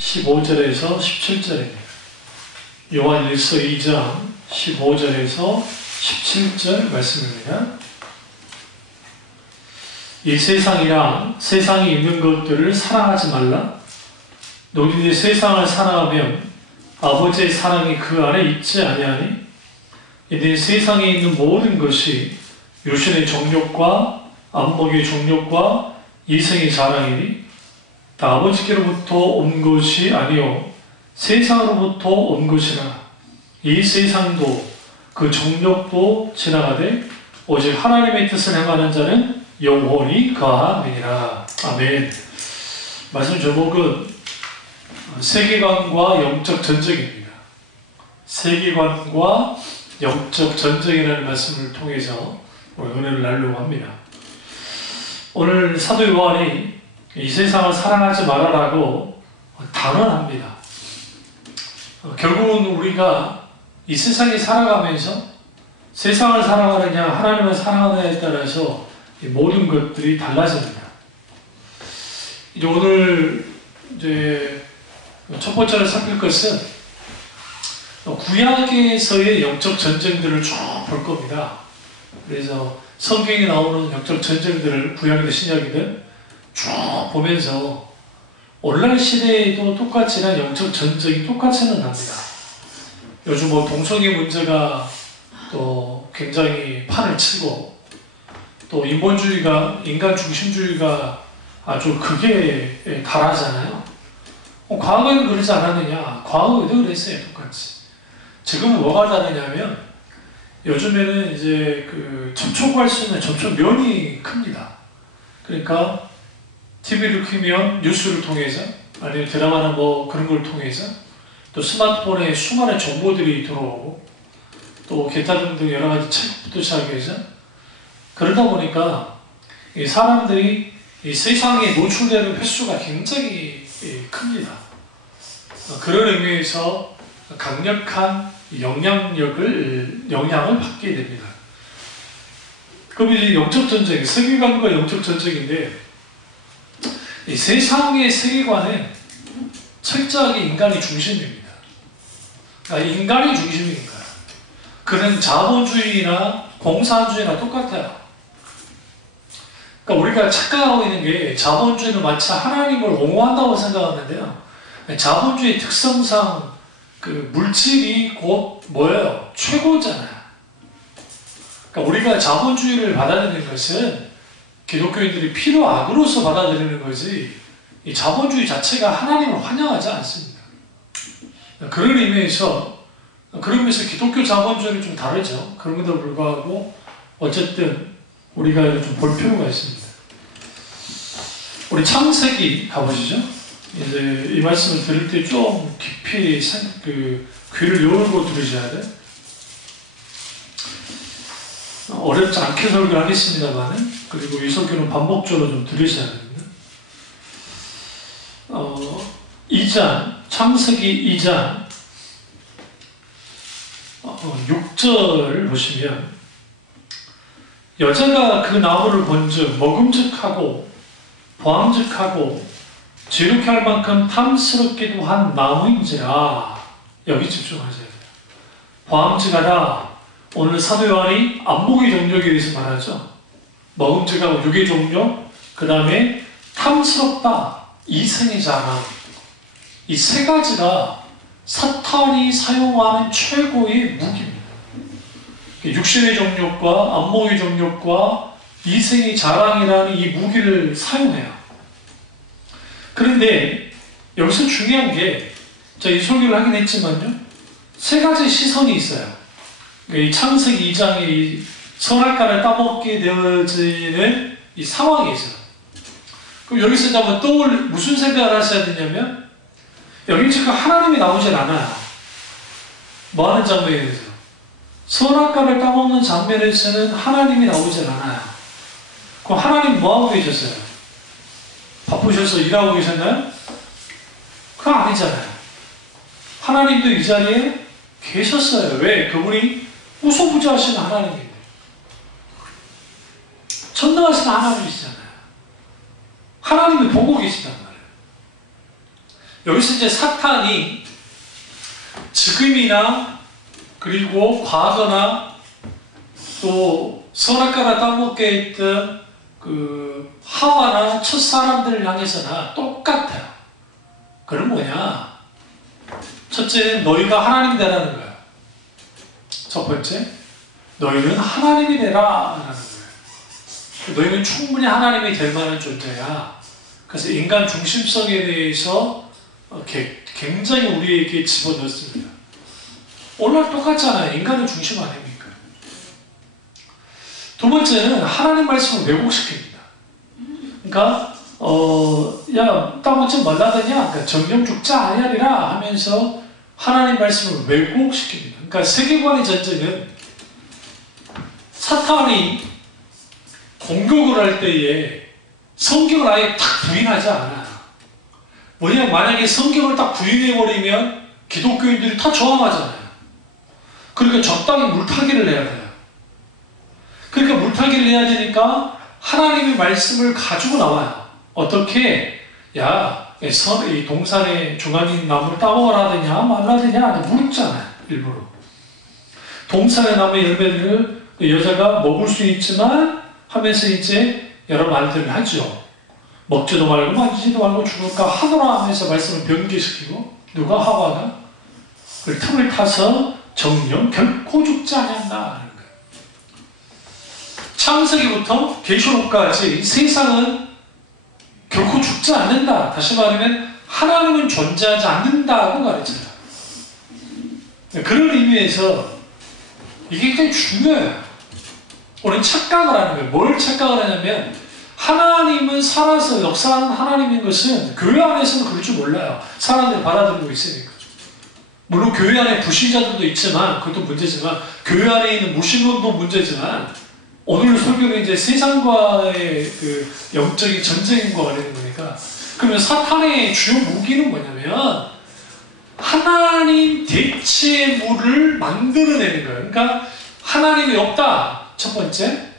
15절에서 17절입니다. 요한일서 2장 15절에서 17절 말씀입니다. 이 세상이랑 세상에 있는 것들을 사랑하지 말라. 너희들이 세상을 사랑하면 아버지의 사랑이 그 안에 있지 아니하니? 이는 세상에 있는 모든 것이 육신의 정욕과 안목의 정욕과 이생의 자랑이니 다 아버지께로부터 온 것이 아니요 세상으로부터 온 것이라. 이 세상도 그 정욕도 지나가되 오직 하나님의 뜻을 행하는 자는 영원히 거하느니라. 아멘. 말씀 제목은 세계관과 영적 전쟁입니다. 세계관과 영적 전쟁이라는 말씀을 통해서 오늘 은혜를 나누려고 합니다. 오늘 사도 요한이 이 세상을 사랑하지 말아라고 단언합니다. 결국은 우리가 이 세상에 살아가면서 세상을 사랑하느냐 하나님을 사랑하느냐에 따라서 이 모든 것들이 달라집니다. 이제 오늘 첫 번째로 살필 것은 구약에서의 영적 전쟁들을 쭉 볼 겁니다. 그래서 성경에 나오는 영적 전쟁들을 구약이든 신약이든 쭉 보면서 오늘날 시대에도 똑같이나 영적 전쟁이 똑같이는 합니다. 요즘 동성애 문제가 또 굉장히 판을 치고 또 인본주의가 인간 중심주의가 아주 크게 달하잖아요. 과거에는 그러지 않았느냐? 과거에도 그랬어요, 똑같이. 지금은 뭐가 다르냐면 요즘에는 이제 접촉할 수 있는 접촉면이 큽니다. 그러니까 TV를 켜면 뉴스를 통해서 아니면 드라마나 그런 걸 통해서 또 스마트폰에 수많은 정보들이 들어오고 또 기타 등등 여러 가지 책부터 시작해서 그러다 보니까 이 사람들이 이 세상에 노출되는 횟수가 굉장히 큽니다. 그런 의미에서 강력한 영향을 받게 됩니다. 그럼 이제 영적 전쟁, 세계관과 영적 전쟁인데 이 세상의 세계관은 철저하게 인간이 중심입니다. 그러니까 인간이 중심인 거예요. 그는 자본주의나 공산주의나 똑같아요. 그러니까 우리가 착각하고 있는 게 자본주의는 마치 하나님을 옹호한다고 생각하는데요. 자본주의 특성상 물질이 곧 뭐예요? 최고잖아요. 그러니까 우리가 자본주의를 받아들이는 것은 기독교인들이 필요악으로서 받아들이는 거지 이 자본주의 자체가 하나님을 환영하지 않습니다. 그런 의미에서 기독교 자본주의는 좀 다르죠. 그럼에도 불구하고 어쨌든 우리가 좀 볼 필요가 있습니다. 우리 창세기 가보시죠. 이제 이 말씀을 들을 때 좀 깊이 귀를 열고 들으셔야 돼. 어렵지 않게 설교를 하겠습니다만 그리고 이 설교는 반복적으로 좀 들으셔야 됩니다. 2장 창세기 2장 6절 보시면 여자가 그 나무를 본즉 먹음직하고 보암직하고 지룩해 할 만큼 탐스럽기도 한 나무인지라. 여기 집중하셔야 돼요. 보암직하다. 오늘 사도 요한이 안목의 정욕에 대해서 말하죠. 먹음직하고 육의 정욕, 그 다음에 탐스럽다. 이생의 자랑. 이 세 가지가 사탄이 사용하는 최고의 무기입니다. 육신의 정욕과 안목의 정욕과 이생의 자랑이라는 이 무기를 사용해요. 그런데 여기서 중요한 게 제가 이 설교를 하긴 했지만요. 세 가지 시선이 있어요. 이 창세기 2장의 이 선악과를 따먹게 되어지는 이 상황이 있어요. 그럼 여기서 이제 한번 무슨 생각을 하셔야 되냐면 여기 지금 하나님이 나오질 않아요. 뭐 하는 장면에서? 선악과를 따먹는 장면에서는 하나님이 나오질 않아요. 그럼 하나님 뭐 하고 계셨어요? 바쁘셔서 일하고 계셨나요? 그거 아니잖아요. 하나님도 이 자리에 계셨어요. 왜? 그분이 우소부지하신 하나님인데. 전능하신 하나님이시잖아요. 하나님이 보고 계시단 말이에요. 여기서 이제 사탄이 지금이나 그리고 과거나 또 선악과를 따먹게 했던 그 하와나 첫사람들을 향해서나 똑같아요. 그건 뭐냐? 첫째는 너희가 하나님 되라는 거야. 첫 번째, 너희는 하나님이 되라 라는 거예요. 너희는 충분히 하나님이 될 만한 존재야. 그래서 인간 중심성에 대해서 굉장히 우리에게 집어넣습니다. 오늘 똑같잖아요. 인간의 중심 아닙니까? 두 번째는 하나님 말씀을 왜곡시킵니다. 그러니까 야, 따먹지 말라더냐? 그러니까 정령 죽자 아니하리라 하면서 하나님 말씀을 왜곡시킵니다. 그러니까 세계관의 전쟁은 사탄이 공격을 할 때에 성경을 아예 딱 부인하지 않아요. 뭐냐, 만약에 성경을 딱 부인해버리면 기독교인들이 다 저항하잖아요. 그러니까 적당히 물타기를 해야 돼요. 그러니까 물타기를 해야 되니까 하나님의 말씀을 가지고 나와요. 어떻게? 야, 이 동산에 중앙에 있는 나무를 따먹으라 하느냐 말라느냐 물었잖아요. 일부러. 동산의 나무의 열매들을 여자가 먹을 수 있지만 하면서 이제 여러 말들을 하죠. 먹지도 말고 만지지도 말고 죽을까 하노라 하면서 말씀을 변개시키고 누가? 하와가 그 틈을 타서 정령 결코 죽지 않는다 하는 거예요. 창세기부터 계시록까지 세상은 결코 죽지 않는다. 다시 말하면 하나님은 존재하지 않는다고 가르쳐요. 그런 의미에서 이게 굉장히 중요해요. 우리는 착각을 하는 거예요. 뭘 착각을 하냐면 하나님은 살아서 역사하는 하나님인 것은 교회 안에서는 그럴 줄 몰라요. 사람들이 받아들이고 있으니까. 물론 교회 안에 불신자들도 있지만 그것도 문제지만 교회 안에 있는 무신론도 문제지만 오늘 설교는 이제 세상과의 그 영적인 전쟁과 관련된 거니까 그러면 사탄의 주요 무기는 뭐냐면 하나님 대체물을 만들어내는 거예요. 그러니까 하나님이 없다. 첫 번째.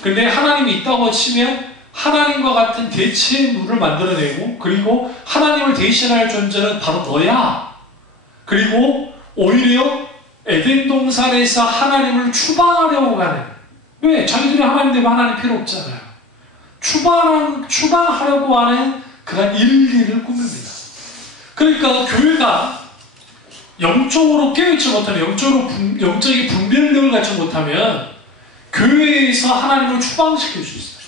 근데 하나님이 있다고 치면 하나님과 같은 대체물을 만들어내고 그리고 하나님을 대신할 존재는 바로 너야. 그리고 오히려 에덴 동산에서 하나님을 추방하려고 가는 왜? 자기들이 하나님 되면 하나님 필요 없잖아요. 추방하려고 하는 그런 일기를 꾸밉니다. 그러니까 교회가 영적으로 깨어있지 못하면 영적인 분별력을 갖지 못하면 교회에서 하나님을 추방시킬 수 있어요.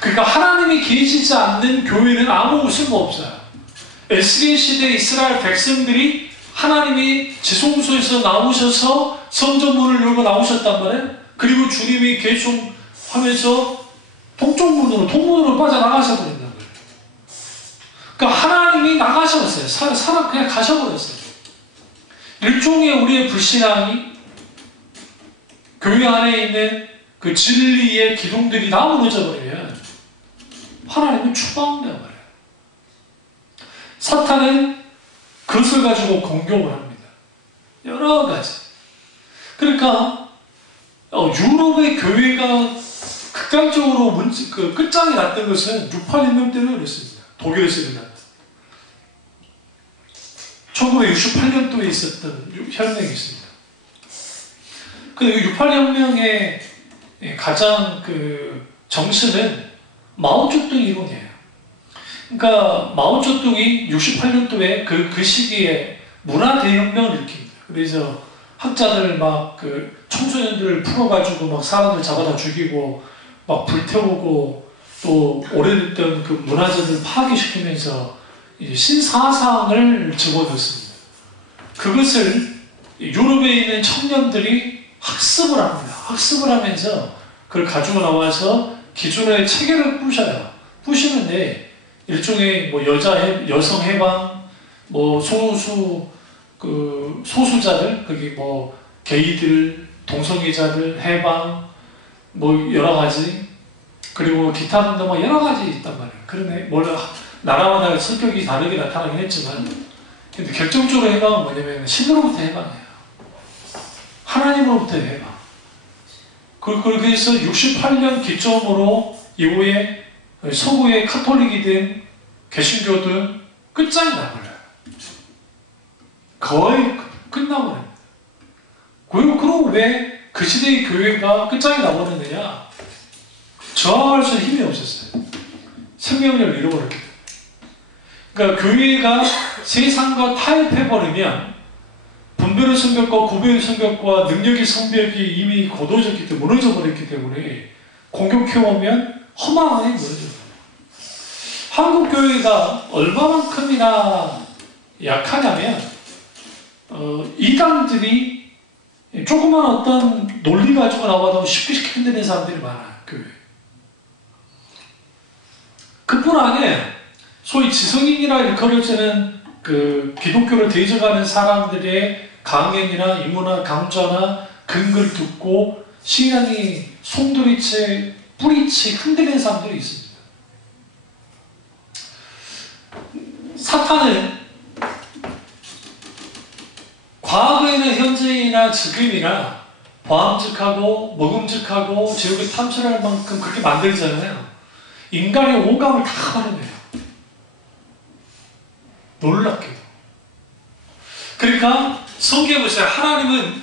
그러니까 하나님이 계시지 않는 교회는 아무 쓸모없어요. 에스겔 시대 이스라엘 백성들이 하나님이 지성소에서 나오셔서 성전문을 열고 나오셨단 말이에요. 그리고 주님이 개종하면서 동쪽문으로 동문으로 빠져나가셔 버린단 말이에요. 그러니까 하나님이 나가셔버렸어요. 사람 그냥 가셔버렸어요. 일종의 우리의 불신앙이 교회 안에 있는 그 진리의 기둥들이 다 무너져 버리면 하나님은 추방되어 버려요. 사탄은 그것을 가지고 공격을 합니다. 여러 가지. 그러니까 유럽의 교회가 극단적으로 끝장이 났던 것은 6.8혁명 때문에 그랬습니다. 독일에서 일어났던 1968년도에 있었던 혁명이 있습니다. 근데 6.8혁명의 가장 그 정신은 마오쩌둥 이론이에요. 그러니까 마오쩌둥이 68년도에 그 시기에 문화 대혁명을 일으킵니다. 그래서 학자들 막 그 청소년들을 풀어가지고 막 사람들 잡아다 죽이고 막 불태우고 또 오래됐던 그 문화재들 파괴시키면서 이제 신사상을 집어넣습니다. 그것을 유럽에 있는 청년들이 학습을 합니다. 학습을 하면서 그걸 가지고 나와서 기존의 체계를 부셔요. 부시는데 일종의 뭐 여성 해방, 뭐 소수자들, 거기 뭐 게이들, 동성애자들 해방, 뭐 여러 가지, 그리고 기타 등등 뭐 여러 가지 있단 말이에요. 그러네, 나라마다 성격이 다르게 나타나긴 했지만, 근데 결정적으로 해방은 뭐냐면 신으로부터 해방이에요. 하나님으로부터의 해방. 그래서 68년 기점으로 이후에 서구의 카톨릭이 된 개신교도 끝장이 나버려요. 거의 끝나버립니다. 그럼 왜 그 시대의 교회가 끝장이 나버렸느냐? 저항할 수 있는 힘이 없었어요. 생명력을 잃어버렸기 때문에. 그러니까 교회가 세상과 타협해버리면 분별의 성벽과 구별의 성벽과 능력의 성벽이 이미 거둬졌기 때문에 무너져버렸기 때문에 공격해오면 허망하게 무너져요. 한국 교회가 얼마만큼이나 약하냐면 이단들이 조그만 어떤 논리 가지고 나와도 쉽게 흔들리는 사람들이 많아요. 교회. 그뿐 아니에요. 소위 지성인이라 일컬어지는 그 기독교를 대적하는 사람들의 강연이나 인문화 강좌나 근거를 듣고 신앙이 송두리째 뿌리째 흔들리는 사람들이 있습니다. 사탄은 과거에는 현재이나 지금이나 보암직하고 먹음직하고 제국에 탐출할 만큼 그렇게 만들잖아요. 인간의 오감을 다 가려내요. 놀랍게도. 그러니까 성경에 보세요. 하나님은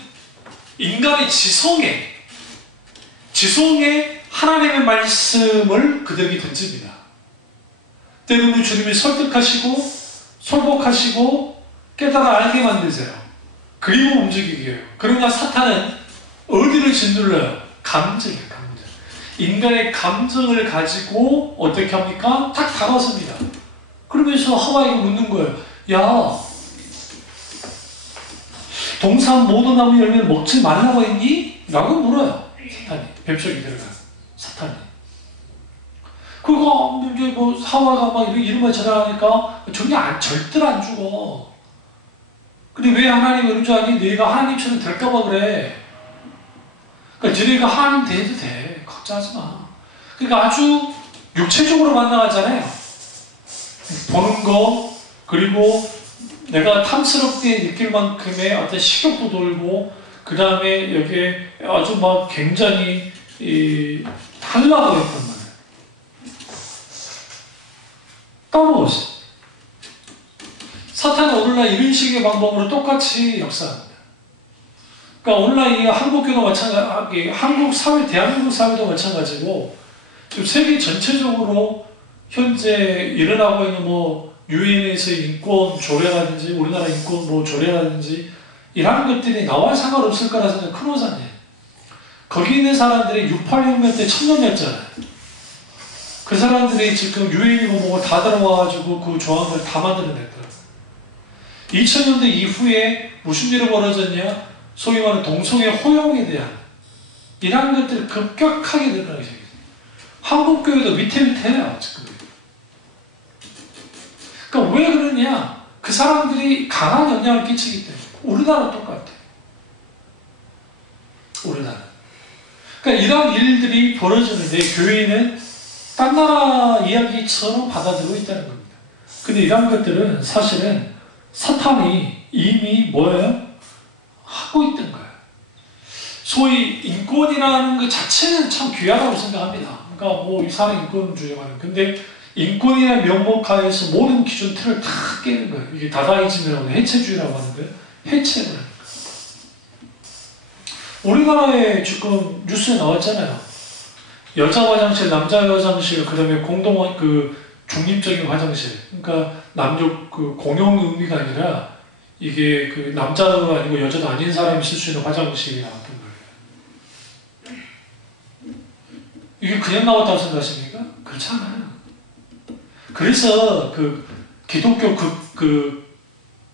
인간의 지성에 하나님의 말씀을 그들에게 던집니다. 때로는 주님이 설득하시고 설복하시고 깨달아 알게 만드세요. 그리고 움직이게 해요. 그러나 사탄은 어디를 짓눌러요? 감정이에요. 감정. 인간의 감정을 가지고 어떻게 합니까? 딱 다가섭니다. 그러면서 하와에게 묻는 거예요. 야, 동산 모든 나무 열매를 먹지 말라고 했니? 라고 물어요. 사탄이. 뱀속에 들어가. 사탄이. 그거 이제 뭐 하와가 막 이름을 전하니까 저게 절대로 안 죽어. 근데 왜 하나님 그런 줄 아니? 너희가 하나님처럼 될까봐 그래. 그러니까 너희가 하나님 돼도 돼. 걱정하지 마. 그러니까 아주 육체적으로 만나가잖아요. 보는 거, 그리고 내가 탐스럽게 느낄 만큼의 어떤 식욕도 돌고, 그 다음에 여기에 아주 막 굉장히 달라 보였단 말이에요. 까먹었어요. 사탄은 오늘날 이런 식의 방법으로 똑같이 역사합니다. 그러니까 오늘날 이 한국교도 마찬가지, 한국 사회, 대한민국 사회도 마찬가지고, 지금 세계 전체적으로 현재 일어나고 있는 뭐 유엔에서의 인권 조례라든지 우리나라 인권 뭐 조례라든지 이런 것들이 나와 상관없을 거라 생각하는 큰 오산이에요. 거기 있는 사람들이 6.8혁명 때 청년이었잖아요. 그 사람들이 지금 유엔이고 뭐고 다 들어와가지고 그 조항을 다 만들어냈더라고요. 2000년대 이후에 무슨 일이 벌어졌냐? 소위 말하는 동성애 허용에 대한 이런 것들이 급격하게 늘어나기 시작했어요. 한국교회도 위태위태해요, 지금. 그러니까 왜 그러냐? 그 사람들이 강한 영향을 끼치기 때문에. 우리나라 똑같아. 우리나라. 그러니까 이런 일들이 벌어지는데 교회는 딴 나라 이야기처럼 받아들이고 있다는 겁니다. 근데 이런 것들은 사실은 사탄이 이미 뭐예요? 하고 있던 거예요. 소위 인권이라는 것 자체는 참 귀하다고 생각합니다. 그러니까 뭐 이 사람 인권주의만. 근데 인권이라는 명목하에서 모든 기준 틀을 다 깨는 거예요. 이게 다다이즘이라고 하는 해체주의라고 하는 거예요. 해체를 하는 거예요. 우리나라에 지금 뉴스에 나왔잖아요. 여자 화장실, 남자 화장실, 그 다음에 공동 그 중립적인 화장실. 그러니까 남녀 그 공용 의미가 아니라 이게 그 남자도 아니고 여자도 아닌 사람이 쓸 수 있는 화장실이 나왔던 거예요. 이게 그냥 나왔다고 생각하십니까? 그렇지 않아요. 그래서 그 기독교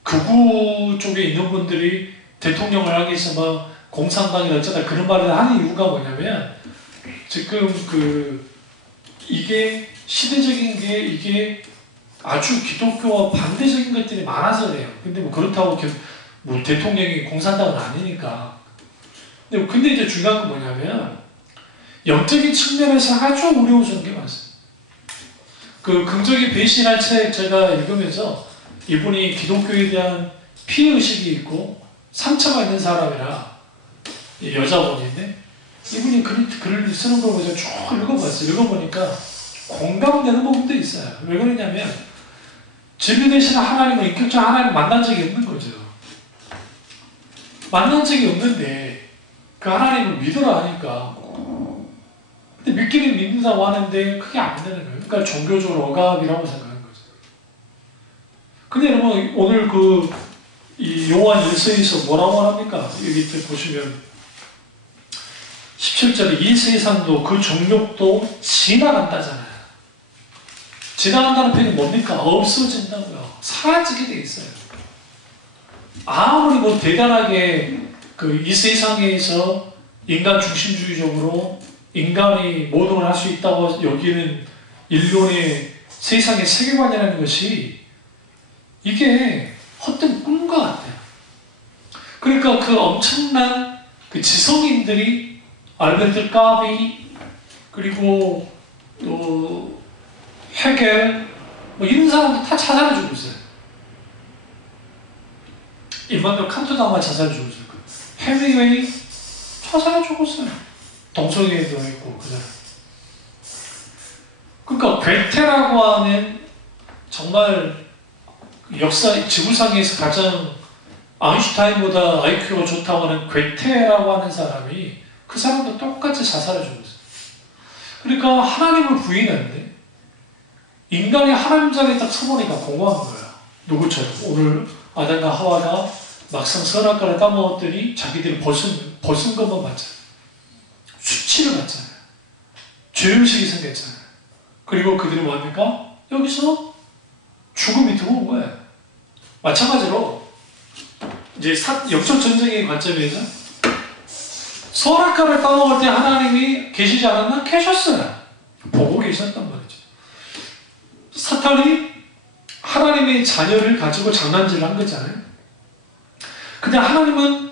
극우 쪽에 있는 분들이 대통령을 하기 위해서 막 공산당이라 어쩌다 그런 말을 하는 이유가 뭐냐면 지금 이게 시대적인 게 이게 아주 기독교와 반대적인 것들이 많아서 그래요. 근데 뭐 그렇다고 뭐 대통령이 공산당은 아니니까. 근데 이제 중요한 건 뭐냐면 영적인 측면에서 아주 어려워지는 게 많습니다. 그 긍정의 배신한 책 제가 읽으면서 이분이 기독교에 대한 피해의식이 있고 상처가 있는 사람이라 여자분인데 이분이 글을 쓰는 걸 제가 쭉 읽어봤어요. 읽어보니까 공감되는 부분도 있어요. 왜 그러냐면 진리 되시는 하나님을 인격적 하나님 만난 적이 없는 거죠. 만난 적이 없는데 그 하나님을 믿으라 하니까 근데 믿기는 믿는다고 하는데 그게 안 되는 거예요. 그러니까 종교적으로 억압이라고 생각하는 거죠. 근데 여러분 오늘 이 요한 1서에서 뭐라고 합니까? 여기 보시면 17절에 이 세상도 그 정욕도 지나간다잖아요. 지나간다는 표현이 뭡니까? 없어진다고요. 사라지게 돼 있어요. 아무리 뭐 대단하게 이 세상에서 인간 중심주의적으로 인간이 모든 걸 할 수 있다고 여기는 인론의 세상의 세계관이라는 것이 이게 헛된 꿈과 같아요. 그러니까 그 엄청난 그 지성인들이 알베르트 까비 그리고 또 헤겔 뭐 이런 사람들 다 자살해주고 있어요. 임마누엘 칸트도 아마 자살해주고 있을 거예요. 헤밍웨이 자살해주고 있어요. 동성애도 있고 그 사람. 그러니까 괴테라고 하는 정말 역사 지구상에서 가장 아인슈타인보다 IQ가 좋다고 하는 괴테라고 하는 사람이 그 사람도 똑같이 자살해주고 있어요. 그러니까 하나님을 부인하는데 인간이 하나님 자리에 딱 서보니까 공허한 거예요. 누구처럼 오늘 아담과 하와가 막상 선악과를 따먹었더니 자기들이 벗은 것만 봤잖아요. 수치를 받잖아요. 죄의식이 생겼잖아요. 그리고 그들이 뭐합니까? 여기서 죽음이 들어온 거예요. 마찬가지로 이제 영적 전쟁의 관점에서 선악과를 따먹을 때 하나님이 계시지 않았나? 계셨어요. 보고 계셨단 말이죠. 사탄이 하나님의 자녀를 가지고 장난질을 한 거잖아요. 근데 하나님은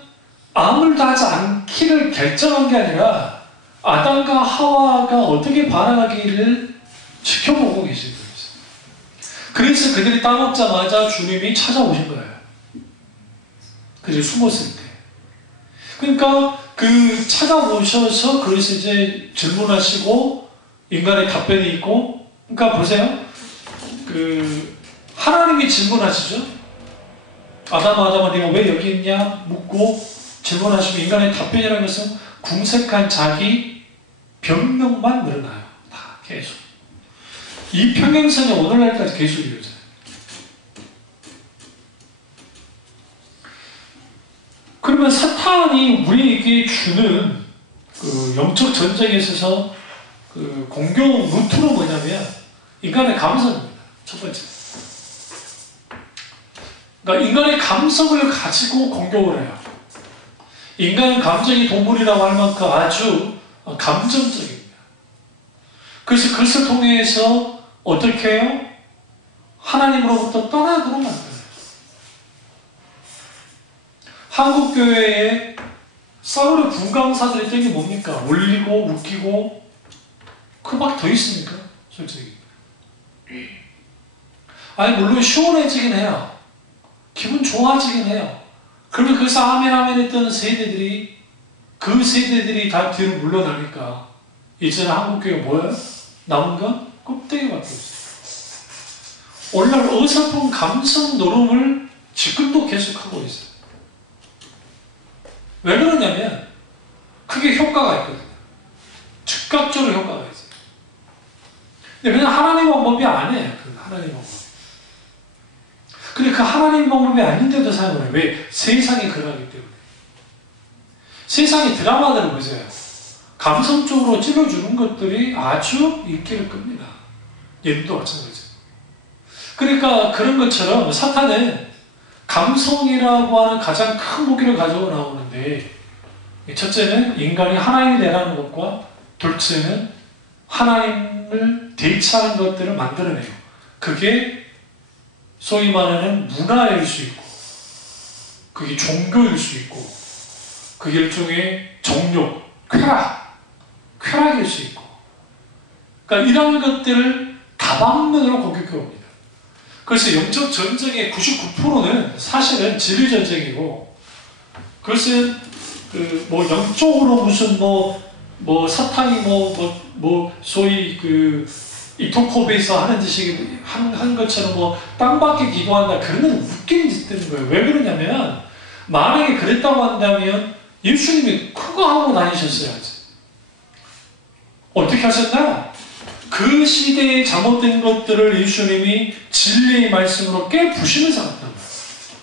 아무 일도 하지 않기를 결정한 게 아니라 아담과 하와가 어떻게 반응하기를 지켜보고 계신 거예요. 그래서 그들이 따먹자마자 주님이 찾아오신 거예요. 그들이 숨었을 때. 그러니까 찾아오셔서 그래서 이제 질문하시고 인간의 답변이 있고 그러니까 보세요. 하나님이 질문하시죠. 아담아 네가 왜 여기 있냐 묻고 질문하시면 인간의 답변이라는 것은 궁색한 자기 변명만 늘어나요. 다 계속. 이 평행선이 오늘날까지 계속 이루어져요. 그러면 사탄이 우리에게 주는 영적 전쟁에 있어서 공격 루트로 뭐냐면 인간의 감성입니다. 첫 번째. 그러니까 인간의 감성을 가지고 공격을 해요. 인간은 감정이 동물이라고 할 만큼 아주 감정적입니다. 그래서 그것을 통해서 어떻게 해요? 하나님으로부터 떠나도록 만들어요. 한국교회에 사울의 분강사들이 뜬 게 뭡니까? 울리고 웃기고 그밖에 더 있습니까? 솔직히. 아니 물론 시원해지긴 해요. 기분 좋아지긴 해요. 그러면 그 아멘 아멘 했던 세대들이 다 뒤로 물러나니까 이제는 한국교회가 뭐예요? 남은 건 껍데기밖에 없어요. 오늘날 어설픈 감성 노름을 지금도 계속하고 있어요. 왜 그러냐면 그게 효과가 있거든요. 즉각적으로 효과가 있어요. 근데 그냥 하나님 방법이 아니에요. 하나님 방법. 근데 그 하나님 방법이 아닌데도 사용을 해요. 왜? 세상이 그러하기 때문에. 세상의 드라마들을 보세요. 감성적으로 찔러주는 것들이 아주 인기를 끕니다. 얘도 마찬가지죠. 그러니까 그런 것처럼 사탄은 감성이라고 하는 가장 큰 무기를 가지고 나오는데 첫째는 인간이 하나님이 되라는 것과 둘째는 하나님을 대체하는 것들을 만들어내요. 그게 소위 말하는 문화일 수 있고 그게 종교일 수 있고 그게 일종의 정욕, 쾌락일 수 있고 그러니까 이런 것들을 다방면으로 공격해 옵니다. 그래서 영적 전쟁의 99%는 사실은 진리 전쟁이고 그것은 뭐 영적으로 무슨 뭐 사탄이 소위 이 토코베에서 하는 짓이 한 것처럼 뭐 땅밖에 기도한다. 그러면 웃긴 짓 되는 거예요. 왜 그러냐면 만약에 그랬다고 한다면 예수님이 그거 하고 다니셨어야지. 어떻게 하셨나? 그 시대에 잘못된 것들을 예수님이 진리의 말씀으로 깨부시면서 갔단 말이에요.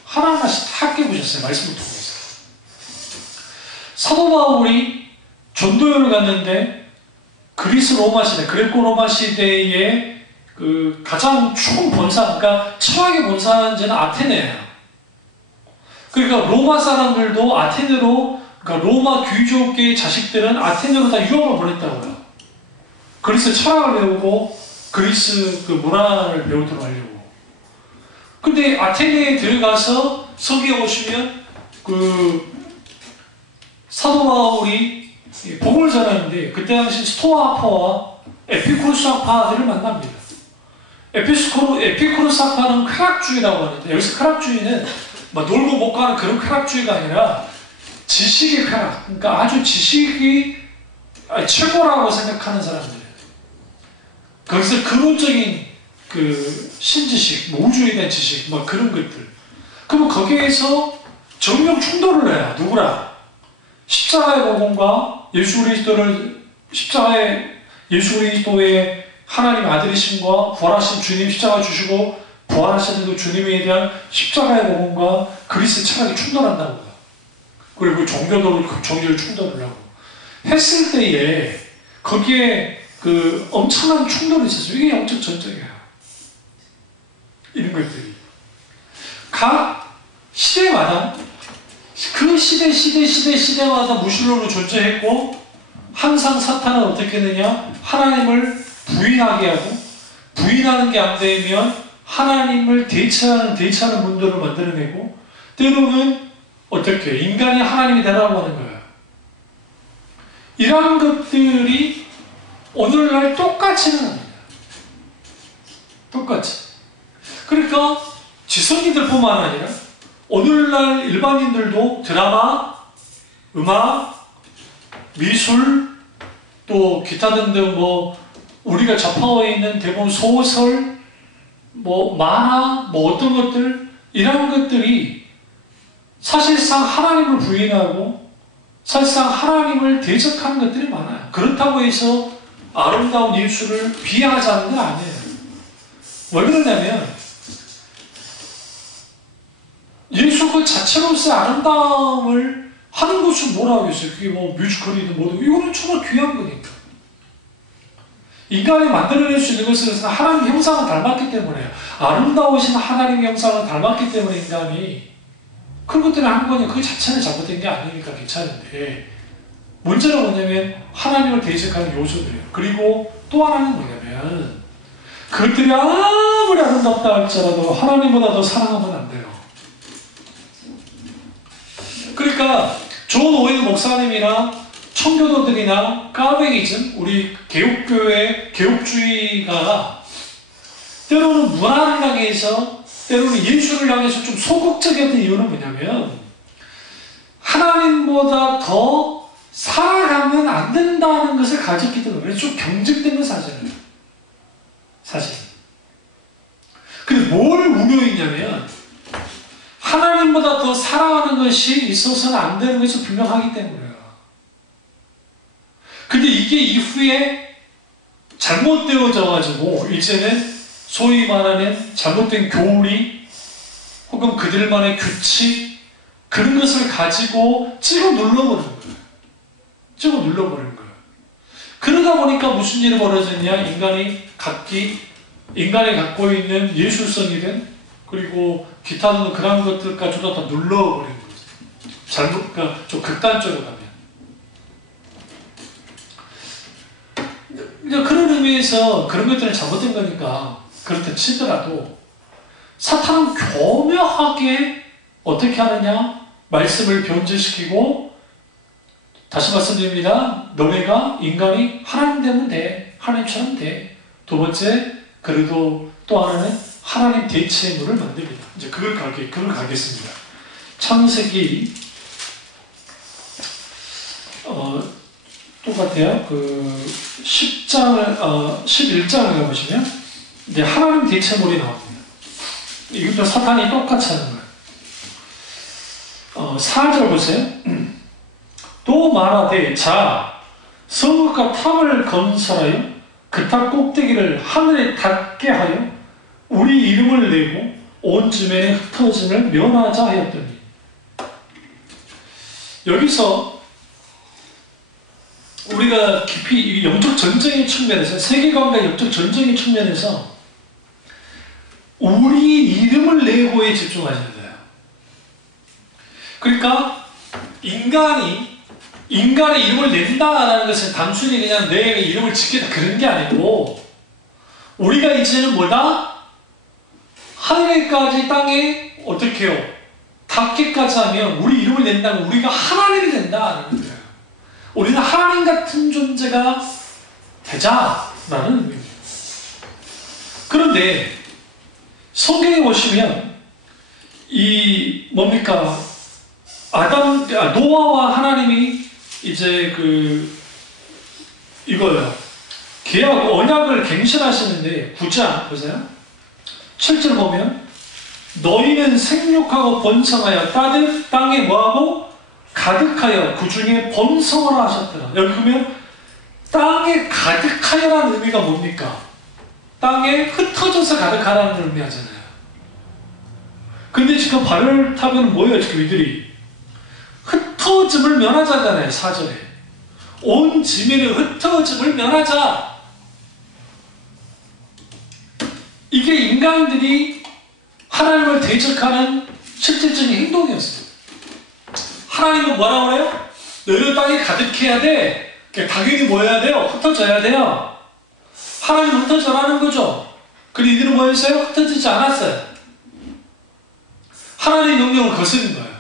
하나하나씩 다 깨부셨어요. 말씀을 통해서. 사도 바울이 전도여행을 갔는데 그리스 로마 시대, 그레코 로마 시대의 그 가장 총본사, 그러니까 최악의 본사는 아테네예요. 그러니까 로마 사람들도 아테네로, 그러니까 로마 귀족계의 자식들은 아테네로 다 유학을 보냈다고요. 그리스 철학을 배우고 그리스 그 문화를 배우도록 하려고. 근데 아테네에 들어가서 서기에 오시면 그 사도 바울이 복음을 전하는데 그때 당시 스토아 학파와 에피쿠로스 학파들을 만납니다. 에피쿠로스 학파는 쾌락주의라고 하는데 여기서 쾌락주의는 막 놀고 못 가는 그런 쾌락주의가 아니라 지식의 쾌락. 그러니까 아주 지식이 최고라고 생각하는 사람들이에요. 거기서 근원적인 그 신지식, 뭐 우주에 대한 지식, 막 그런 것들. 그러면 거기에서 정령 충돌을 해요. 누구랑? 십자가의 복음과 예수 그리스도를 십자가의 예수 그리스도의 하나님 아들이심과 부활하신 주님 십자가 주시고 부활하시는 그 주님에 대한 십자가의 복음과 그리스 철학이 충돌한다고요. 그리고 종교도 종교를 충돌을 하고 했을 때에 거기에 그 엄청난 충돌이 있었어요. 이게 영적 전쟁이에요. 이런 것들이 각 시대마다 그 시대마다 무신론으로 존재했고 항상 사탄은 어떻게 되냐? 하나님을 부인하게 하고 부인하는 게 안 되면 하나님을 대체하는 문도를 만들어내고 때로는 어떻게 인간이 하나님이 되라고 하는 거예요. 이러한 것들이 오늘날 똑같이는 합니다. 똑같이. 그러니까 지성인들뿐만 아니라 오늘날 일반인들도 드라마, 음악, 미술, 또 기타 등등 뭐 우리가 접하고 있는 대부분 소설, 뭐 만화, 뭐 어떤 것들 이런 것들이 사실상 하나님을 부인하고 사실상 하나님을 대적하는 것들이 많아요. 그렇다고 해서 아름다운 예술을 비하하자는 건 아니에요. 왜 그러냐면 예수 그 자체로서의 아름다움을 하는 것은 뭐라고 했어요? 그게 뭐 뮤지컬이든 뭐든 이거는 정말 귀한 거니까. 인간이 만들어낼 수 있는 것은 하나님 형상을 닮았기 때문에요. 아름다우신 하나님 형상을 닮았기 때문에 인간이 그런 것들을 하는 거니 그 자체는 잘못된 게 아니니까 괜찮은데 문제는 뭐냐면 하나님을 대적하는 요소들이에요. 그리고 또 하나는 뭐냐면 그것들이 아무리 아름답다 할지라도 하나님보다 더 사랑하면 안 돼요. 그러니까 존 오웬 목사님이나 청교도들이나 까베기즘, 우리 개혁교회, 개혁주의가 때로는 문화를 향해서, 때로는 예술을 향해서 좀 소극적이었던 이유는 뭐냐면 하나님보다 더 살아가면 안 된다는 것을 가졌기 때문에 좀 경직된 건 사실이에요. 사실. 근데 뭘 우려했냐면 하나님보다 더 사랑하는 것이 있어서는 안 되는 것이 분명하기 때문에요. 근데 이게 이후에 잘못되어져가지고 이제는 소위 말하는 잘못된 교리 혹은 그들만의 규칙 그런 것을 가지고 찍어 눌러버리는 거예요. 찍어 눌러버리는 거예요. 그러다 보니까 무슨 일이 벌어졌냐? 인간이 갖고 있는 예술성이든 그리고 기타 등 그런 것들까지도 다 눌러버리는 거죠. 그러니까 좀 극단적으로 가면. 그런 의미에서 그런 것들은 잘못된 거니까 그렇다 치더라도 사탄은 교묘하게 어떻게 하느냐? 말씀을 변질시키고 다시 말씀드립니다. 너네가 인간이 하나님 되면 돼. 하나님처럼 돼. 두 번째, 그래도 또 하나는 하나님 대체물을 만듭니다. 이제 그걸 가겠습니다. 창세기 똑같아요. 그 11장을 가보시면 이제 하나님 대체물이 나옵니다. 이것도 사탄이 똑같이 하는 거예요. 4절 보세요. 또 말하되 자 성읍과 탑을 건설하여 그 탑 꼭대기를 하늘에 닿게 하여 우리 이름을 내고 온 주변에 흩어짐을 면하자 하였더니, 여기서 우리가 깊이 영적 전쟁의 측면에서, 세계관과 영적 전쟁의 측면에서 우리 이름을 내고에 집중하시는 거예요. 그러니까 인간의 이름을 낸다라는 것은 단순히 그냥 내 이름을 짓겠다 그런 게 아니고, 우리가 이제는 뭐다? 하늘에까지 땅에 어떻게 해요? 닿기까지 하면 우리 이름을 낸다면 우리가 하나님이 된다는 거예요. 우리는 하나님 같은 존재가 되자라는 의미입니다. 그런데 성경에 보시면 이 뭡니까? 노아와 하나님이 이제 이거요. 계약, 언약을 갱신하시는데 9장 보세요. 7절 보면 너희는 생육하고 번성하여 땅에 뭐하고 가득하여 그 중에 번성하라 하셨더라. 여기 보면 땅에 가득하여라는 의미가 뭡니까? 땅에 흩어져서 가득하라는 의미하잖아요. 근데 지금 바벨탑은 뭐예요? 지금 이들이 흩어짐을 면하자잖아요. 4절에 온 지면의 흩어짐을 면하자. 이게 인간들이 하나님을 대적하는 실질적인 행동이었어요. 하나님은 뭐라고 그래요? 너희는 땅에 가득해야 돼. 당연히 뭐 해야 돼요? 흩어져야 돼요. 하나님 흩어져라는 거죠. 근데 이들은 뭐 했어요? 흩어지지 않았어요. 하나님의 명령을 거스른 거예요.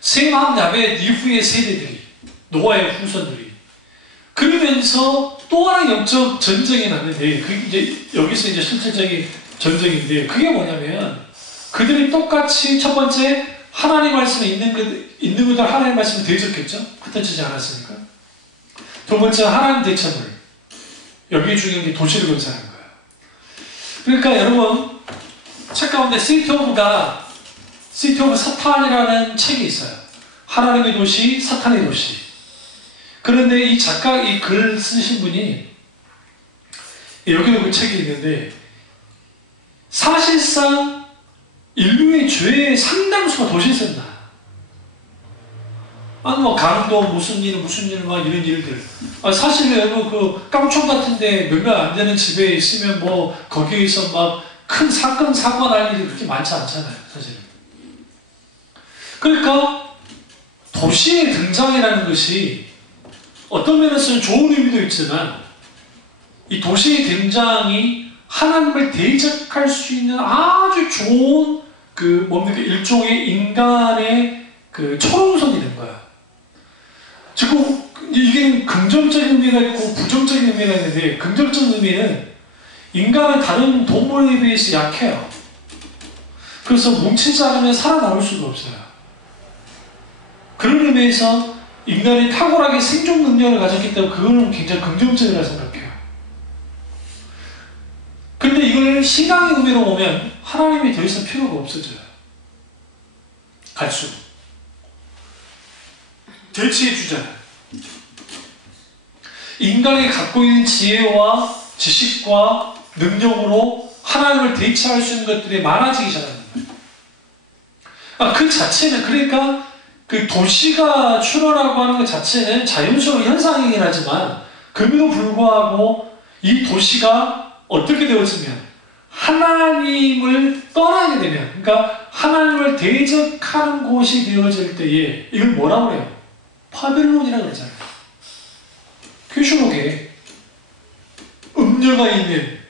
셈함 야벳 이후의 세대들이, 노아의 후손들이. 그러면서 또 하나의 영적 전쟁이 났는데, 그게 이제 여기서 이제 실질적인 전쟁인데, 그게 뭐냐면 그들이 똑같이 첫 번째 하나님 말씀에 있는 것들 하나님 말씀을 대적했죠. 흩어지지 않았으니까. 두 번째 하나님 대체물, 여기 중요한 게 도시를 건설하는 거예요. 그러니까 여러분 책 가운데 시티 오브 사탄이라는 책이 있어요. 하나님의 도시, 사탄의 도시. 그런데 이 작가, 이 글 쓰신 분이, 여기도 그 책이 있는데, 사실상 인류의 죄의 상당수가 도시에서 나. 아니 뭐 강도 무슨 일 막 이런 일들. 사실 여러분 그 깡총 같은데 몇 명 안 되는 집에 있으면 뭐 거기에서 막 큰 사건 사고 날 일이 그렇게 많지 않잖아요, 사실은. 그러니까 도시의 등장이라는 것이 어떤 면에서는 좋은 의미도 있지만, 이 도시의 등장이 하나님을 대적할 수 있는 아주 좋은 일종의 인간의 초롱성이 된 거야. 지금 이게 긍정적인 의미가 있고 부정적인 의미가 있는데, 긍정적인 의미는 인간은 다른 동물에 비해서 약해요. 그래서 뭉치지 않으면 살아남을 수가 없어요. 그런 의미에서 인간이 탁월하게 생존 능력을 가졌기 때문에 그거는 굉장히 긍정적이라고 생각해요. 근데 이걸 신앙의 의미로 보면 하나님이 더 이상 필요가 없어져요. 갈수록 대체해 주잖아요. 인간이 갖고 있는 지혜와 지식과 능력으로 하나님을 대체할 수 있는 것들이 많아지기 시작합니다. 그 자체는, 그러니까 그 도시가 출현하고 하는 것 자체는 자연스러운 현상이긴 하지만, 그럼에도 불구하고 이 도시가 어떻게 되었으면 하나님을 떠나게 되면, 그러니까 하나님을 대적하는 곳이 되어질 때에 이걸 뭐라고 해요? 바벨론이라고 그러잖아요. 계시록에 음녀가 있는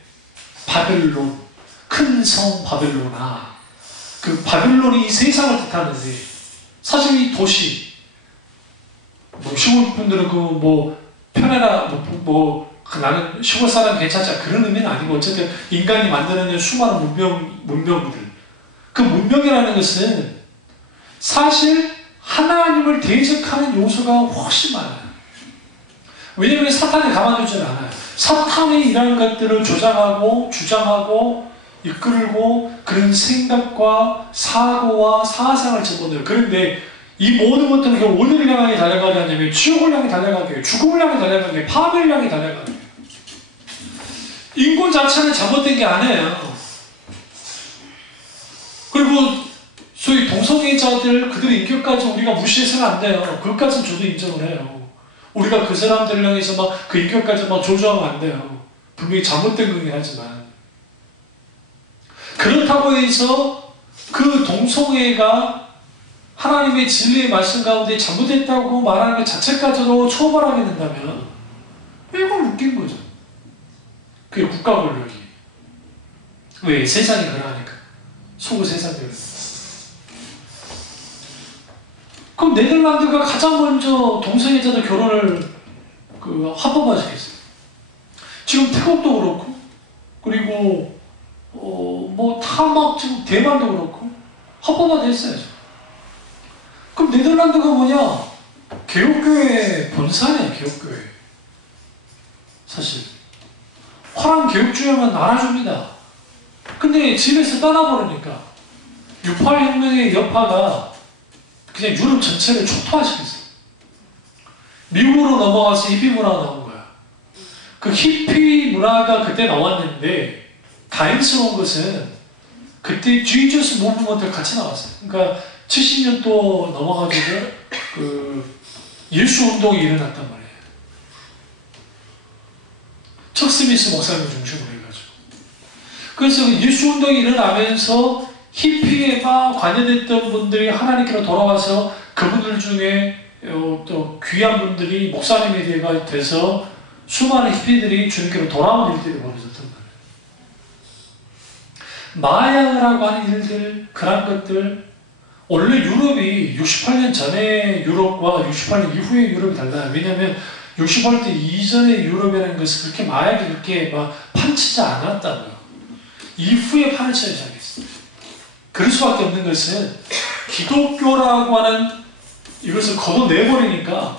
바벨론, 큰 성 바벨로나, 그 바벨론이 이 세상을 뜻하는데, 사실 이 도시, 시골 분들은 편해라, 나는 시골 사람 괜찮자, 그런 의미는 아니고, 어쨌든 인간이 만들어낸 수많은 문명들, 그 문명이라는 것은 사실 하나님을 대적하는 요소가 훨씬 많아요. 왜냐하면 사탄이 가만두지 않아요. 사탄이 이런 것들을 조장하고 주장하고 이끌고 그런 생각과 사고와 사상을 집어넣어요. 그런데 이 모든 것들은 결국 어디를 향해 달려가게 하냐면 지옥을 향해 달려가게 해요. 죽음을 향해 달려가게 해요. 파멸을 향해 달려가게 해요. 인권 자체는 잘못된 게 아니에요. 그리고 소위 동성애자들 그들의 인격까지 우리가 무시해서는 안 돼요. 그것까지는 저도 인정을 해요. 우리가 그 사람들을 향해서 막 그 인격까지 막 조조하면 안 돼요. 분명히 잘못된 거긴 하지만 그렇다고 해서 그 동성애가 하나님의 진리의 말씀 가운데 잘못했다고 말하는 것 자체까지로 처벌하게 된다면 이건 웃긴 거죠. 그게 국가 권력이. 왜? 세상이 그러니까. 속을 세상대로. 그럼 네덜란드가 가장 먼저 동성애자들 결혼을 합법화시켰어요. 지금 태국도 그렇고, 그리고 막 지금 대만도 그렇고 합법화됐어요. 그럼 네덜란드가 뭐냐? 개혁교회 본사네, 개혁교회. 사실 화랑 개혁주의만 나눠줍니다. 근데 집에서 떠나버리니까 68혁명의 여파가 그냥 유럽 전체를 초토화시켰어요. 미국으로 넘어가서 히피 문화가 나온 거야. 그 히피 문화가 그때 나왔는데 다행스러운 것은 그때 지저스 무브먼트가 같이 나왔어요. 그러니까 70년도 넘어가지고 그 예수 운동이 일어났단 말이에요. 척 스미스 목사님 중심으로 해가지고. 그래서 예수 운동이 일어나면서 히피에 관여됐던 분들이 하나님께로 돌아와서 그분들 중에 또 귀한 분들이 목사님이 돼서 수많은 히피들이 주님께로 돌아온 일들이 벌어졌단 말이에요. 마약을 하고 하는 일들, 그런 것들. 원래 유럽이 68년 전에 유럽과 68년 이후의 유럽이 달라요. 왜냐하면 68년 이전의 유럽이라는 것은 그렇게 마약이 그렇게 막 파헤치지 않았다고요. 이후에 파헤치기 시작했어요. 그럴 수밖에 없는 것은 기독교라고 하는 이것을 걷어내버리니까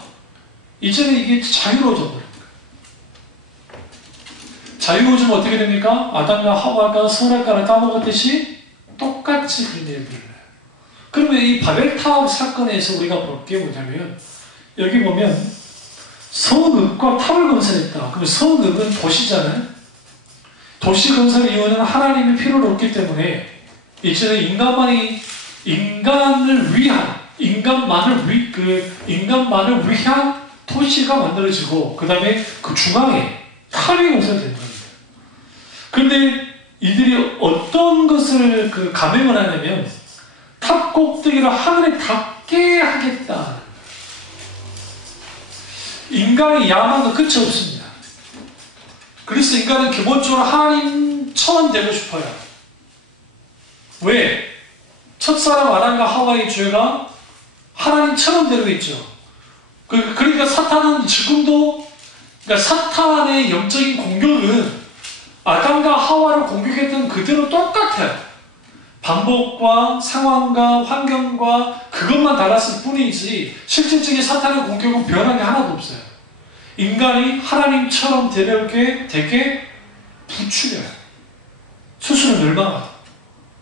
이제는 이게 자유로워져 버립니다. 자유로워지면 어떻게 됩니까? 아담과 하와가 선악과를 따먹었듯이 똑같이 그런 일들을 해요. 그러면 이 바벨탑 사건에서 우리가 볼 게 뭐냐면 여기 보면 성읍과 탑을 건설했다. 그럼 성읍은 도시잖아요. 도시 건설 이유는 하나님의 필요로 없기 때문에 이제는 인간만을 위한 도시가 만들어지고 그 다음에 그 중앙에 탑이 건설되는 겁니다. 그런데 이들이 어떤 것을 감행을 하냐면 탑 꼭대기를 하늘에 닿게 하겠다. 인간의 야망은 끝이 없습니다. 그래서 인간은 기본적으로 하나님처럼 되고 싶어요. 왜? 첫사람 아담과 하와의 죄가 하나님처럼 되고 있죠. 그러니까 사탄은 지금도, 그러니까 사탄의 영적인 공격은 아담과 하와를 공격했던 그대로 똑같아요. 방법과 상황과 환경과 그것만 달랐을 뿐이지 실질적인 사탄의 공격은 변한 게 하나도 없어요. 인간이 하나님처럼 되게 부추려요. 스스로 멸망하고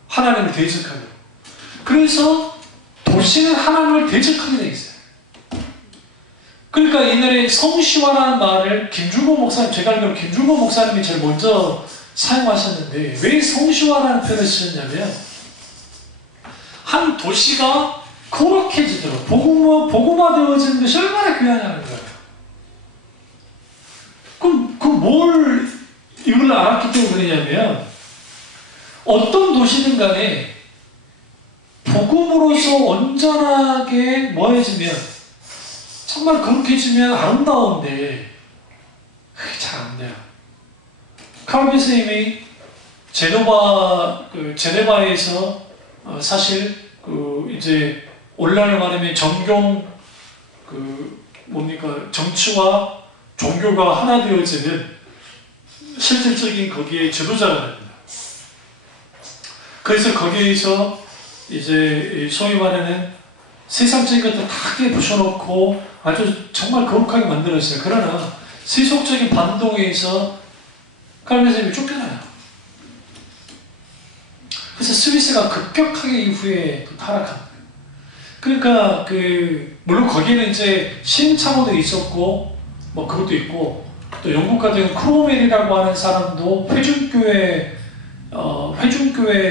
하나님을 대적하고. 그래서 도시는 하나님을 대적하게 되어 있어요. 그러니까 옛날에 성시화라는 말을 김중호 목사님, 제가 알기로 김중호 목사님이 제일 먼저 사용하셨는데 왜 성시화라는 표현을 쓰셨냐면 한 도시가 거룩해지도록 복음화되어지는 것이 얼마나 귀하냐는 거예요. 그럼 뭘 이걸 알았기 때문에 그러냐면 어떤 도시든 간에 복음으로서 온전하게 뭐해지면 정말 거룩해지면 아름다운데 그게 잘 안 돼요. 칼빈 선생님이 제네바에서 사실 이제 오늘날 말하면 정경 정치와 종교가 하나 되어지는 실질적인 거기에 지도자가 됩니다. 그래서 거기에서 이제 소위 말하는 세상적인 것들 다 크게 부셔놓고 아주 정말 거룩하게 만들었어요. 그러나 세속적인 반동에 의해서 칼빈즘이 쫓겨나요. 그래서 스위스가 급격하게 이후에 타락한 거예요. 그러니까 물론 거기에는 이제 시행착오도 있었고 뭐 그것도 있고, 또 영국 같은 크로멜이라고 하는 사람도 회중교회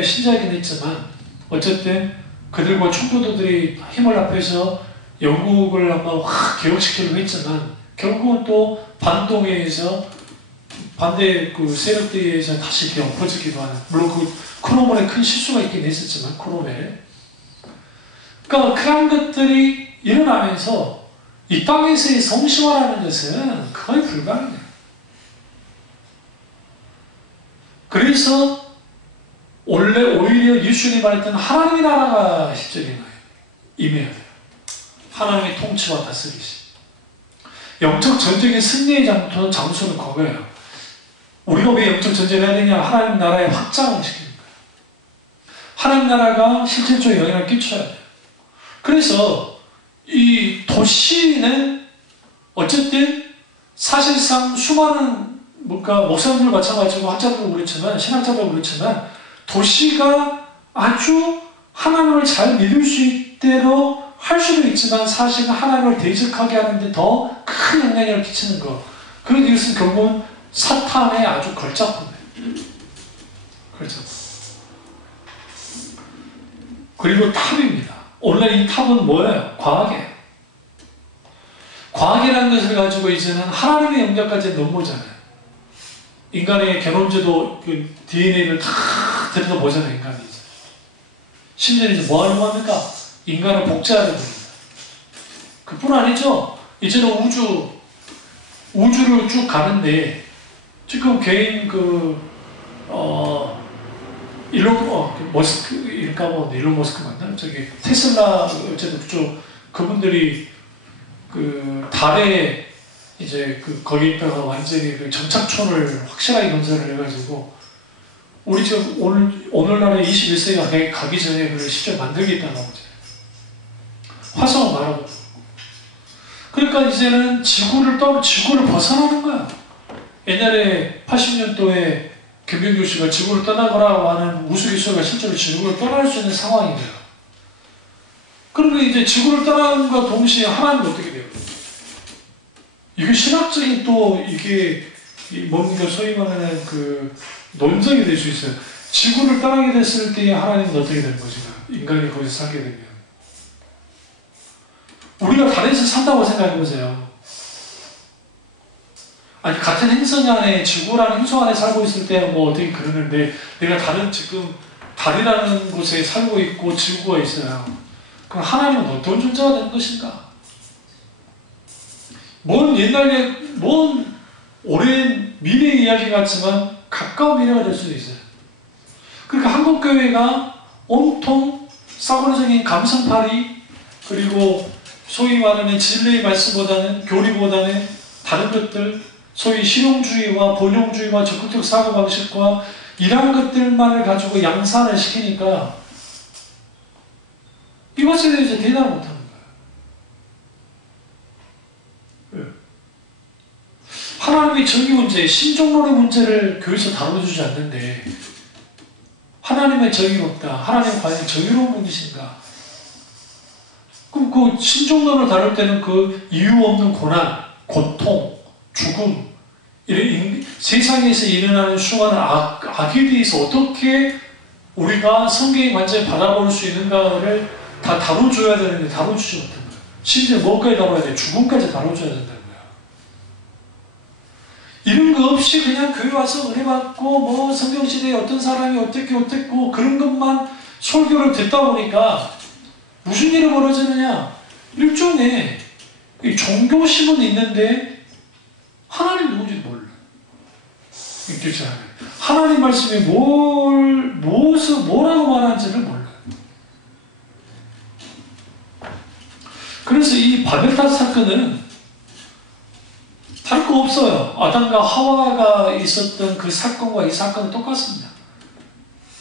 신자이긴 했지만 어쨌든 그들과 총교도들이 힘을 합해서 영국을 아마 확 개혁시키려고 했지만 결국은 또 반동에 의해서 반대 세력들에 의해서 다시 이렇게 엎어지기도 하는, 물론 크로멜에 큰 실수가 있긴 했었지만 크로멜. 그러니까 그런 것들이 일어나면서 이 땅에서의 성시화라는 것은 거의 불가능해요. 그래서 원래 오히려 예수님이 말했던 하나님의 나라가 실제로 임해야 돼요. 하나님의 통치와 다스리시. 영적 전쟁의 승리의 장소는 그거예요. 우리가 왜 영적 전쟁을 해야 되냐? 하나님 나라의 확장을 시키는 거예요. 하나님 나라가 실질적인 영향을 끼쳐야 돼요. 그래서 이 도시는 어쨌든 사실상 수많은 목사님들 마찬가지고 학자들도 그렇지만 신학자들도 그렇지만 도시가 아주 하나님을 잘 믿을 수 있도록 할 수는 있지만 사실은 하나님을 대적하게 하는데 더 큰 영향을 끼치는 것. 그런 이것은 결국은 사탄의 아주 걸작품이에요. 걸작품. 그리고 탑입니다. 원래 이 탑은 뭐예요? 과학이에요. 과학이라는 것을 가지고 이제는 하나님의 영역까지 넘어오잖아요. 인간의 결혼제도 DNA를 다 들여다보잖아요. 인간이 이제. 심지어 이제 뭐 하려고 합니까? 인간을 복제하려고 합니다. 그뿐 아니죠. 이제는 우주를 쭉 가는데 지금 개인 일론 머스크 맞나? 저기 테슬라 어쨌든 그쪽 그분들이 달에 이제 거기다가 완전히 정착촌을 확실하게 건설을 해가지고 우리 지금 오늘날에 21세기가 가기 전에 그걸 실제 만들겠다는 거죠. 화성을 말하고. 그러니까 이제는 지구를 벗어나는 거야. 옛날에 80년도에 김병규 씨가 지구를 떠나거라고 하는 우스갯소리가 실제로 지구를 떠날 수 있는 상황이에요. 그러면 이제 지구를 떠나는 것과 동시에 하나님은 어떻게 돼요? 이게 신학적인 또 이게 뭔가 소위 말하는 논쟁이 될 수 있어요. 지구를 떠나게 됐을 때 하나님은 어떻게 되는 것인가? 인간이 거기서 살게 되면. 우리가 달에서 산다고 생각해보세요. 아니, 같은 행성 안에, 지구라는 행성 안에 살고 있을 때 뭐 어떻게 그러는데, 내가 지금 달이라는 곳에 살고 있고 지구가 있어요. 그럼 하나님은 어떤 존재가 되는 것인가? 먼 오랜 미래 이야기 같지만 가까운 미래가 될 수도 있어요. 그러니까 한국교회가 온통 싸구려적인 감성파리, 그리고 소위 말하는 진리의 말씀보다는, 교리보다는 다른 것들, 소위 실용주의와 본용주의와 적극적 사고방식과 이러한 것들만을 가지고 양산을 시키니까 이것에 대해서 대답을 못하는 거예요. 하나님의 정의 문제, 신종론의 문제를 교회에서 다뤄주지 않는데 하나님의 정의가 없다. 하나님은 과연 정의로운 분이신가? 그럼 신종론을 다룰 때는 이유 없는 고난, 고통, 죽음, 이런 세상에서 일어나는 수많은 악에 대해서 어떻게 우리가 성경의 관점에 바라볼 수 있는가를 다 다뤄줘야 되는데 다뤄주지 못한 거예요. 심지어 뭐까지 다뤄야 돼? 죽음까지 다뤄줘야 된다는 거예요. 이런 거 없이 그냥 교회 와서 은혜 받고 뭐 성경시대에 어떤 사람이 어땠고 그런 것만 설교를 듣다 보니까 무슨 일이 벌어지느냐? 일종의 종교심은 있는데 하나님 누군지 몰라. 그렇죠. 하나님 말씀에 뭐라고 말하는지를 몰라. 그래서 이 바벨탑 사건은 다를 거 없어요. 아담과 하와가 있었던 그 사건과 이 사건은 똑같습니다.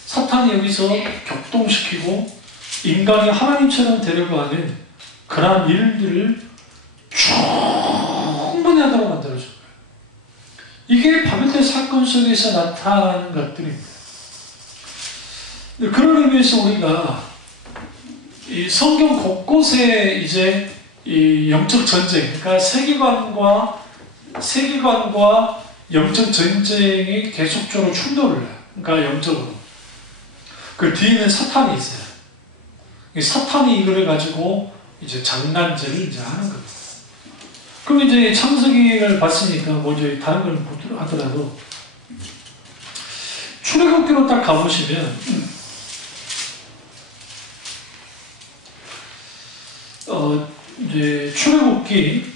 사탄이 여기서 격동시키고 인간이 하나님처럼 되려고 하는 그러한 일들을 충분히 하도록 만들어준 거예요. 이게 바벨탑 사건 속에서 나타나는 것들입니다. 그런 의미에서 우리가 이 성경 곳곳에 이제 이 영적 전쟁, 그러니까 세계관과 영적 전쟁이 계속적으로 충돌을 해요. 그러니까 영적으로. 그 뒤에는 사탄이 있어요. 이 사탄이 이거를 가지고 이제 장난질을 이제 하는 겁니다. 그럼 이제 창세기를 봤으니까 먼저 다른 걸 못 하더라도 출애굽기로 딱 가보시면 이제 출애굽기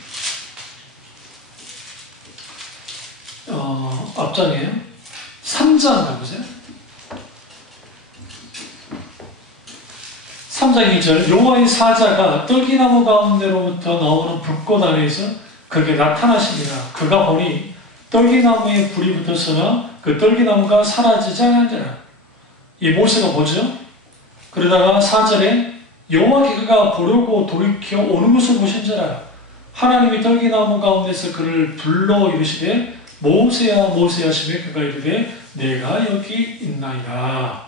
앞장에 3장 가보세요. 3장 2절 여호와의 사자가 떨기나무 가운데로부터 나오는 불꽃 안에서 그게 나타나시니라. 그가 보니 떨기나무에 불이 붙었으나 그 떨기나무가 사라지지 않았더라. 이 모세가 보죠. 그러다가 4절에 여호와께 그가 보려고 돌이켜 오는 것을 보신지라. 하나님이 떨기나무 가운데서 그를 불러 이르시되 모세야 모세야 하시매 그가 이르되 내가 여기 있나이다.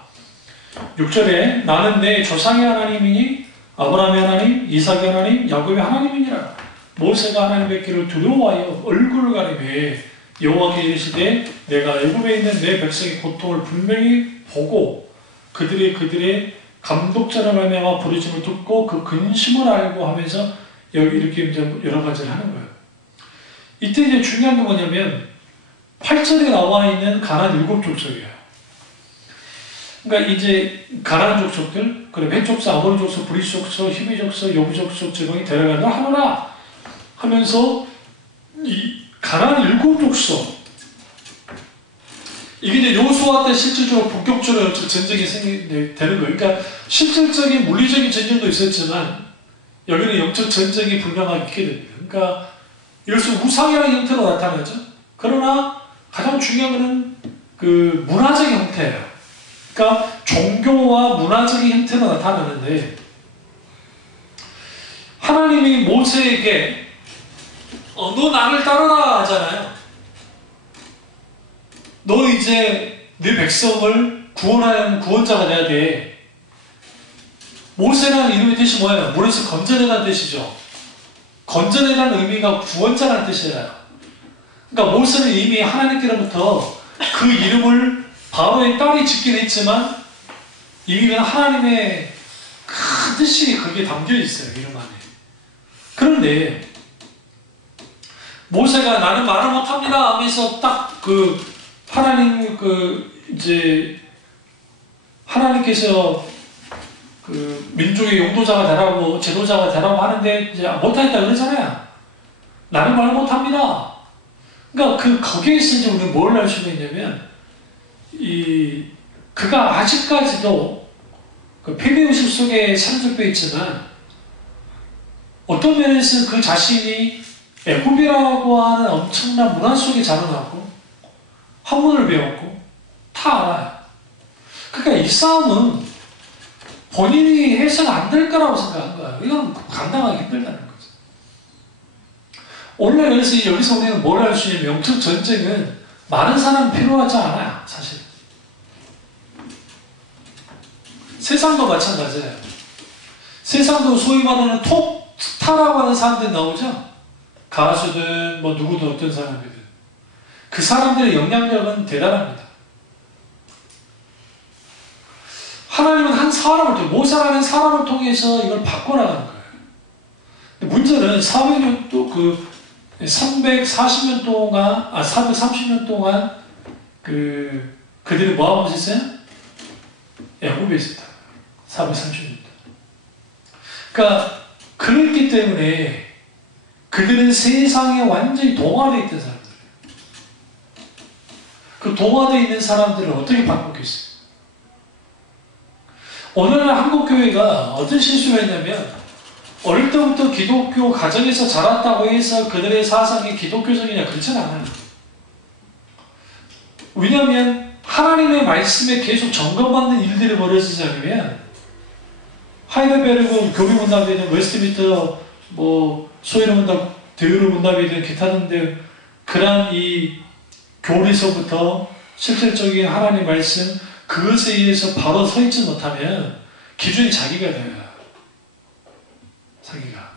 6절에 나는 내 조상의 하나님이니 아브라함의 하나님, 이삭의 하나님, 야곱의 하나님이니라. 모세가 하나님의 길을 두려워하여 얼굴을 가리매 여호와께 이르시되 내가 애굽에 있는 내 백성의 고통을 분명히 보고 그들의 감독자를 말미암아 부르심을 듣고 그 근심을 알고 하면서 여기 이렇게 이제 여러 가지를 하는 거예요. 이때 이제 중요한 게 뭐냐면 8절에 나와 있는 가나안 7족속이에요. 그러니까 이제 가나안 족속들, 그리고 헷 족속, 아모리 족속, 브리스 족속, 히비 족속, 여부 족속 제공이 데려가려 하노라 하면서 이 가나안 7족속 이게 이제 여호수아 때 실질적으로 본격적으로 전쟁이 되는 거예요. 그러니까 실질적인 물리적인 전쟁도 있었지만 여기는 영적 전쟁이 분명하게 있게 됩니다. 그러니까 이것은 우상이라는 형태로 나타나죠. 그러나 가장 중요한 것은 그 문화적인 형태예요. 그러니까 종교와 문화적인 형태로 나타나는데 하나님이 모세에게 너 나를 따르라 하잖아요. 너 이제 네 백성을 구원하는 구원자가 돼야 돼. 모세라는 이름의 뜻이 뭐예요? 물에서 건져내라는 뜻이죠. 건져내라는 의미가 구원자라는 뜻이에요. 그러니까 모세는 이미 하나님께로부터 그 이름을 바로의 딸이 짓긴 했지만 이미 하나님의 큰 뜻이 거기에 담겨 있어요. 이름 안에. 그런데 모세가 나는 말을 못합니다 하면서 딱 그 하나님 이제 하나님께서 그 민족의 용도자가 되라고 제도자가 되라고 하는데 이제 못하겠다 그러잖아요. 나는 말 못합니다. 그러니까 거기에서 이제 우리는 뭘 알 수가 있냐면 그가 아직까지도 그 폐비의식 속에 산적되어 있지만 어떤 면에서는 그 자신이 애굽이라고 하는 엄청난 문화 속에 자라나고 한문을 배웠고 다 알아요. 그러니까 이 싸움은 본인이 해서는 안 될 거라고 생각한 거예요. 이건 감당하기 힘들다는 거죠. 원래 그래서 여기서 우리는 뭘 할 수 있냐면 영적 전쟁은 많은 사람이 필요하지 않아요. 사실. 세상도 마찬가지예요. 세상도 소위 말하는 톱스타라고 하는 사람들이 나오죠. 가수든 뭐 누구든 어떤 사람이든 그 사람들의 영향력은 대단합니다. 하나님은 한 사람을 모세라는 사람을 통해서 이걸 바꿔나가는 거예요. 근데 문제는 400년 또 340년 동안 430년 동안 그들이 뭐 하고 있었어요? 애굽에 있었다. 430년. 그러니까 그랬기 때문에 그들은 세상에 완전히 동화되어 있던 사람들. 그 동화되어 있는 사람들을 어떻게 바꾸겠어요? 오늘날 한국교회가 어떤 실수를 했냐면 어릴 때부터 기독교 가정에서 자랐다고 해서 그들의 사상이 기독교적이냐 그렇지는 않아요. 왜냐하면 하나님의 말씀에 계속 점검받는 일들이 벌어지지 않으면 하이델베르그 교리문답이든 웨스트민스터 소위로 문답, 대유로 문답이든 기타 등등 그러한 이 교리서부터 실질적인 하나님 말씀 그것에 의해서 바로 서 있지 못하면 기준이 자기가 돼요. 자기가.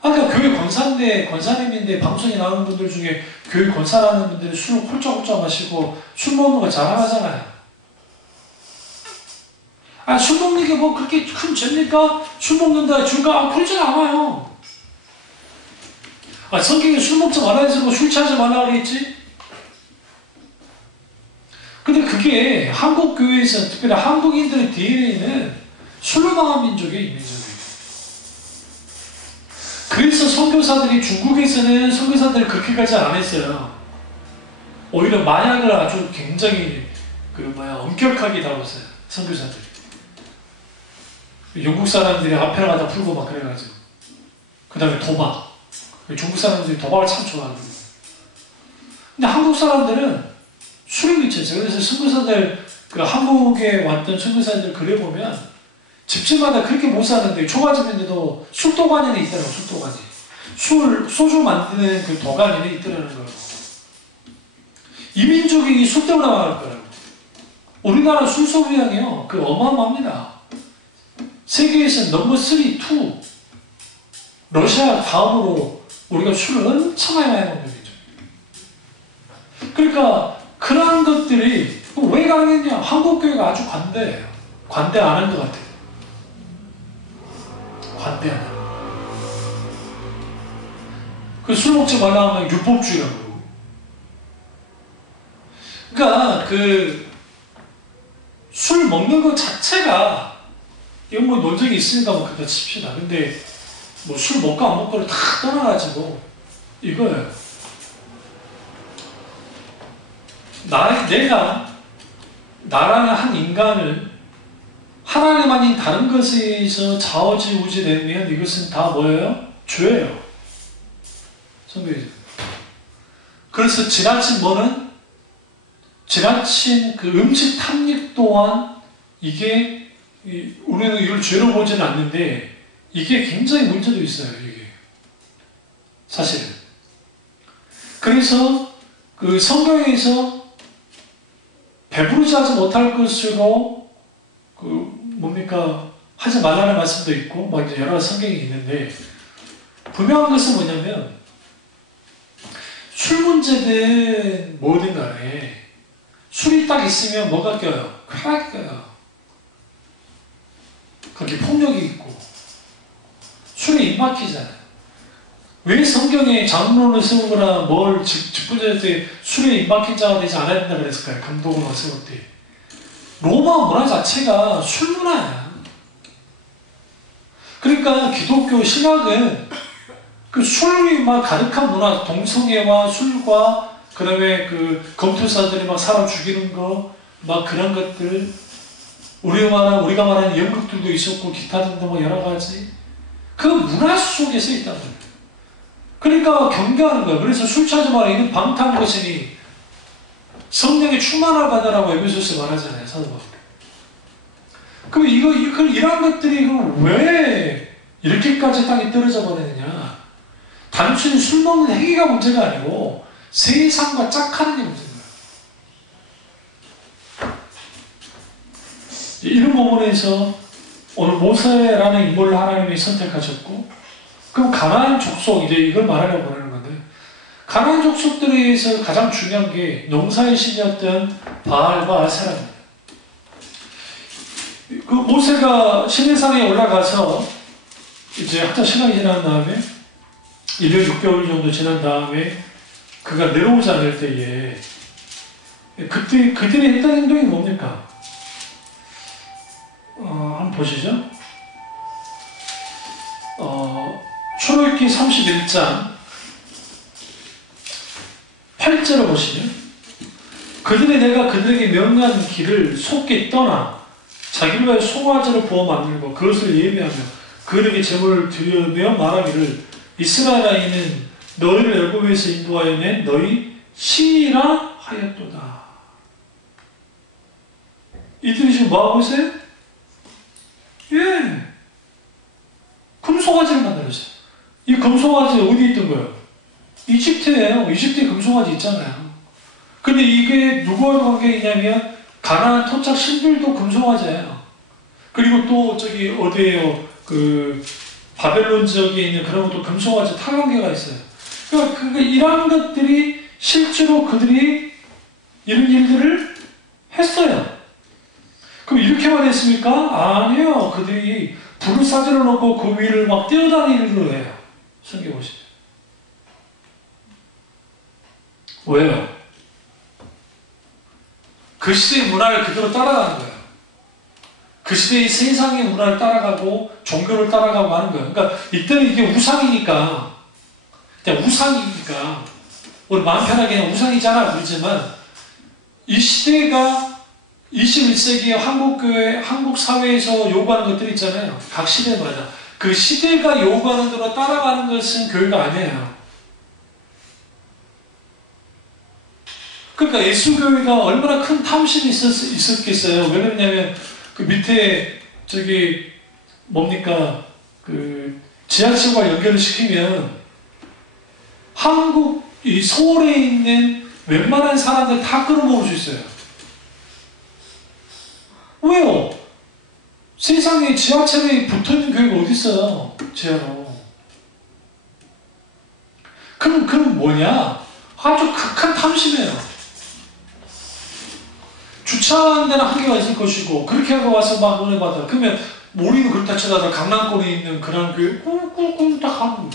아까 교회 권사인데, 권사님인데 방송에 나오는 분들 중에 교회 권사라는 분들이 술을 홀짝홀짝 마시고 술 먹는 거 자랑하잖아요. 아, 술 먹는 게 뭐 그렇게 큰 죄입니까? 술 먹는다, 줄까? 아, 그러진 않아요. 아, 성경에 술 먹지 말아야 해서 뭐 술 취하지 말라 그랬지? 근데 그게 한국 교회에서, 특별히 한국인들의 DNA는 술로 망한 민족이에요, 이 민족이. 그래서 선교사들이 중국에서는 선교사들을 그렇게까지 안 했어요. 오히려 마약을 아주 굉장히 엄격하게 다뤘어요, 선교사들이. 영국 사람들이 앞에 가다 풀고 막 그래가지고. 그 다음에 도박. 중국 사람들이 도박을 참 좋아하거든요. 근데 한국 사람들은 술에 미쳤어요. 그래서 선교사들, 한국에 왔던 선교사들 그래 보면 집집마다 그렇게 못 사는데 초가집인데도 술도가니는 있더라고, 술도가니. 소주 만드는 그 도가니는 있더라는 거예요. 이 민족이 술 때문에 망할 거라고. 우리나라 술 소비량이요, 어마어마합니다. 세계에서 넘버 3, 2. 러시아 다음으로 우리가 술을 엄청나게 많이 먹는 민족. 그러니까 그러한 것들이 왜 가능했냐? 한국교회가 아주 관대해요. 관대 안 한 것 같아요. 관대 안 해요. 술 먹지 말라 하면 율법주의라고. 그러니까 술 먹는 것 자체가 이건 뭐 논쟁이 있으니까 뭐 그렇다 칩시다. 근데 뭐 술 먹고 안 먹고를 다 떠나가지고 이거예요. 내가 나라는 한 인간을 하나님 아닌 다른 것에 의해서 좌우지우지되면 이것은 다 뭐예요? 죄예요. 성경이죠. 그래서 지나친 그 음식 탐닉 또한 이게 우리는 이걸 죄로 보지는 않는데 이게 굉장히 문제도 있어요. 이게 사실은. 그래서 성경에서 배부르지 하지 못할 것으로 하지 말라는 말씀도 있고 뭐 이제 여러 가지 성경이 있는데 분명한 것은 뭐냐면 술 문제든 뭐든 간에 술이 딱 있으면 뭐가 껴요? 쾌락이 껴요. 거기 폭력이 있고 술에 입 막히잖아요. 왜 성경에 장로를 세우거나 뭘 직분자일 때 술에 입 막힌 자가 되지 않아야 된다 그랬을까요? 감독을 세울 때. 로마 문화 자체가 술 문화야. 그러니까 기독교 신학은 술이 막 가득한 문화, 동성애와 술과 그 다음에 검투사들이 막 사람 죽이는 거, 막 그런 것들, 우리가 말하는 연극들도 있었고 기타 등등 뭐 여러 가지 그 문화 속에서 있다는 거예요. 그러니까 경계하는 거예요. 그래서 술 취하지 마라. 이는 방탕한 것이니 성령의 충만을 받으라고 에베소서에 말하잖아요. 사도 바울. 그럼 이런 것들이 왜 이렇게까지 땅에 떨어져 버리느냐? 단순히 술 먹는 행위가 문제가 아니고 세상과 짝하는 게 문제인 거예요. 이런 부분에서 오늘 모세라는 인물을 하나님이 선택하셨고, 그럼 가나안 족속, 이제 이걸 말하려고 하는 건데, 가나안 족속들에 의해서 가장 중요한 게 농사의 신이었던 바알과 아세라입니다. 모세가 시내산에 올라가서 이제 학자 시간이 지난 다음에 1년 6개월 정도 지난 다음에 그가 내려오지 않을 때에 그때 그들이 했던 행동이 뭡니까? 한번 보시죠. 출애굽기 31장 8절을 보시면 내가 그들에게 명한 길을 속히 떠나 자기를 위하여 송아지를 부어 만들고 그것을 예배하며 그들에게 제물을 드리며 말하기를 이스라엘 아이는 너희를 애굽에서 인도하여 낸 너희 신이라 하였도다. 이들이 지금 뭐하고 있어요? 예, 금송아지를 만들었어요. 이 금송아지 어디 있던 거예요? 이집트예요. 이집트에 금송아지 있잖아요. 근데 이게 누구와의 관계이냐면 가나안 토착 신들도 금송아지예요. 그리고 또 저기 어디에요? 그 바벨론 지역에 있는 그런 것도 금송아지 타관계가 있어요. 그러니까 이런 것들이 실제로 그들이 이런 일들을 했어요. 그럼 이렇게만 했습니까? 아니요. 그들이 불을 싸질러 놓고 그 위를 막 뛰어다니는 해요. 성경 보시죠. 왜요? 그 시대의 문화를 그대로 따라가는 거예요. 그 시대의 세상의 문화를 따라가고 종교를 따라가고 하는 거예요. 그러니까 이때는 이게 우상이니까 그냥 우상이니까 우리 마음 편하게 그냥 우상이잖아 그러지만 이 시대가 21세기의 한국교회, 한국 사회에서 요구하는 것들이 있잖아요. 각 시대마다. 그 시대가 요구하는 대로 따라가는 것은 교회가 아니에요. 그러니까 예수교회가 얼마나 큰 탐심이 있었겠어요. 왜 그러냐면 그 밑에 저기 뭡니까 그 지하철과 연결을 시키면 한국 이 서울에 있는 웬만한 사람들 다 끌어모을 수 있어요. 왜요? 세상에 지하철에 붙어있는 교회가 어디 있어요? 지하로. 그럼 뭐냐? 아주 극한 탐심이에요. 주차하는 데는 한계가 있을 것이고 그렇게 하고 와서 막 은혜 받아. 그러면 우리는 그렇다 쳐다도 강남권에 있는 그런 교회 꿀꿀꿀 딱 하는 거예요.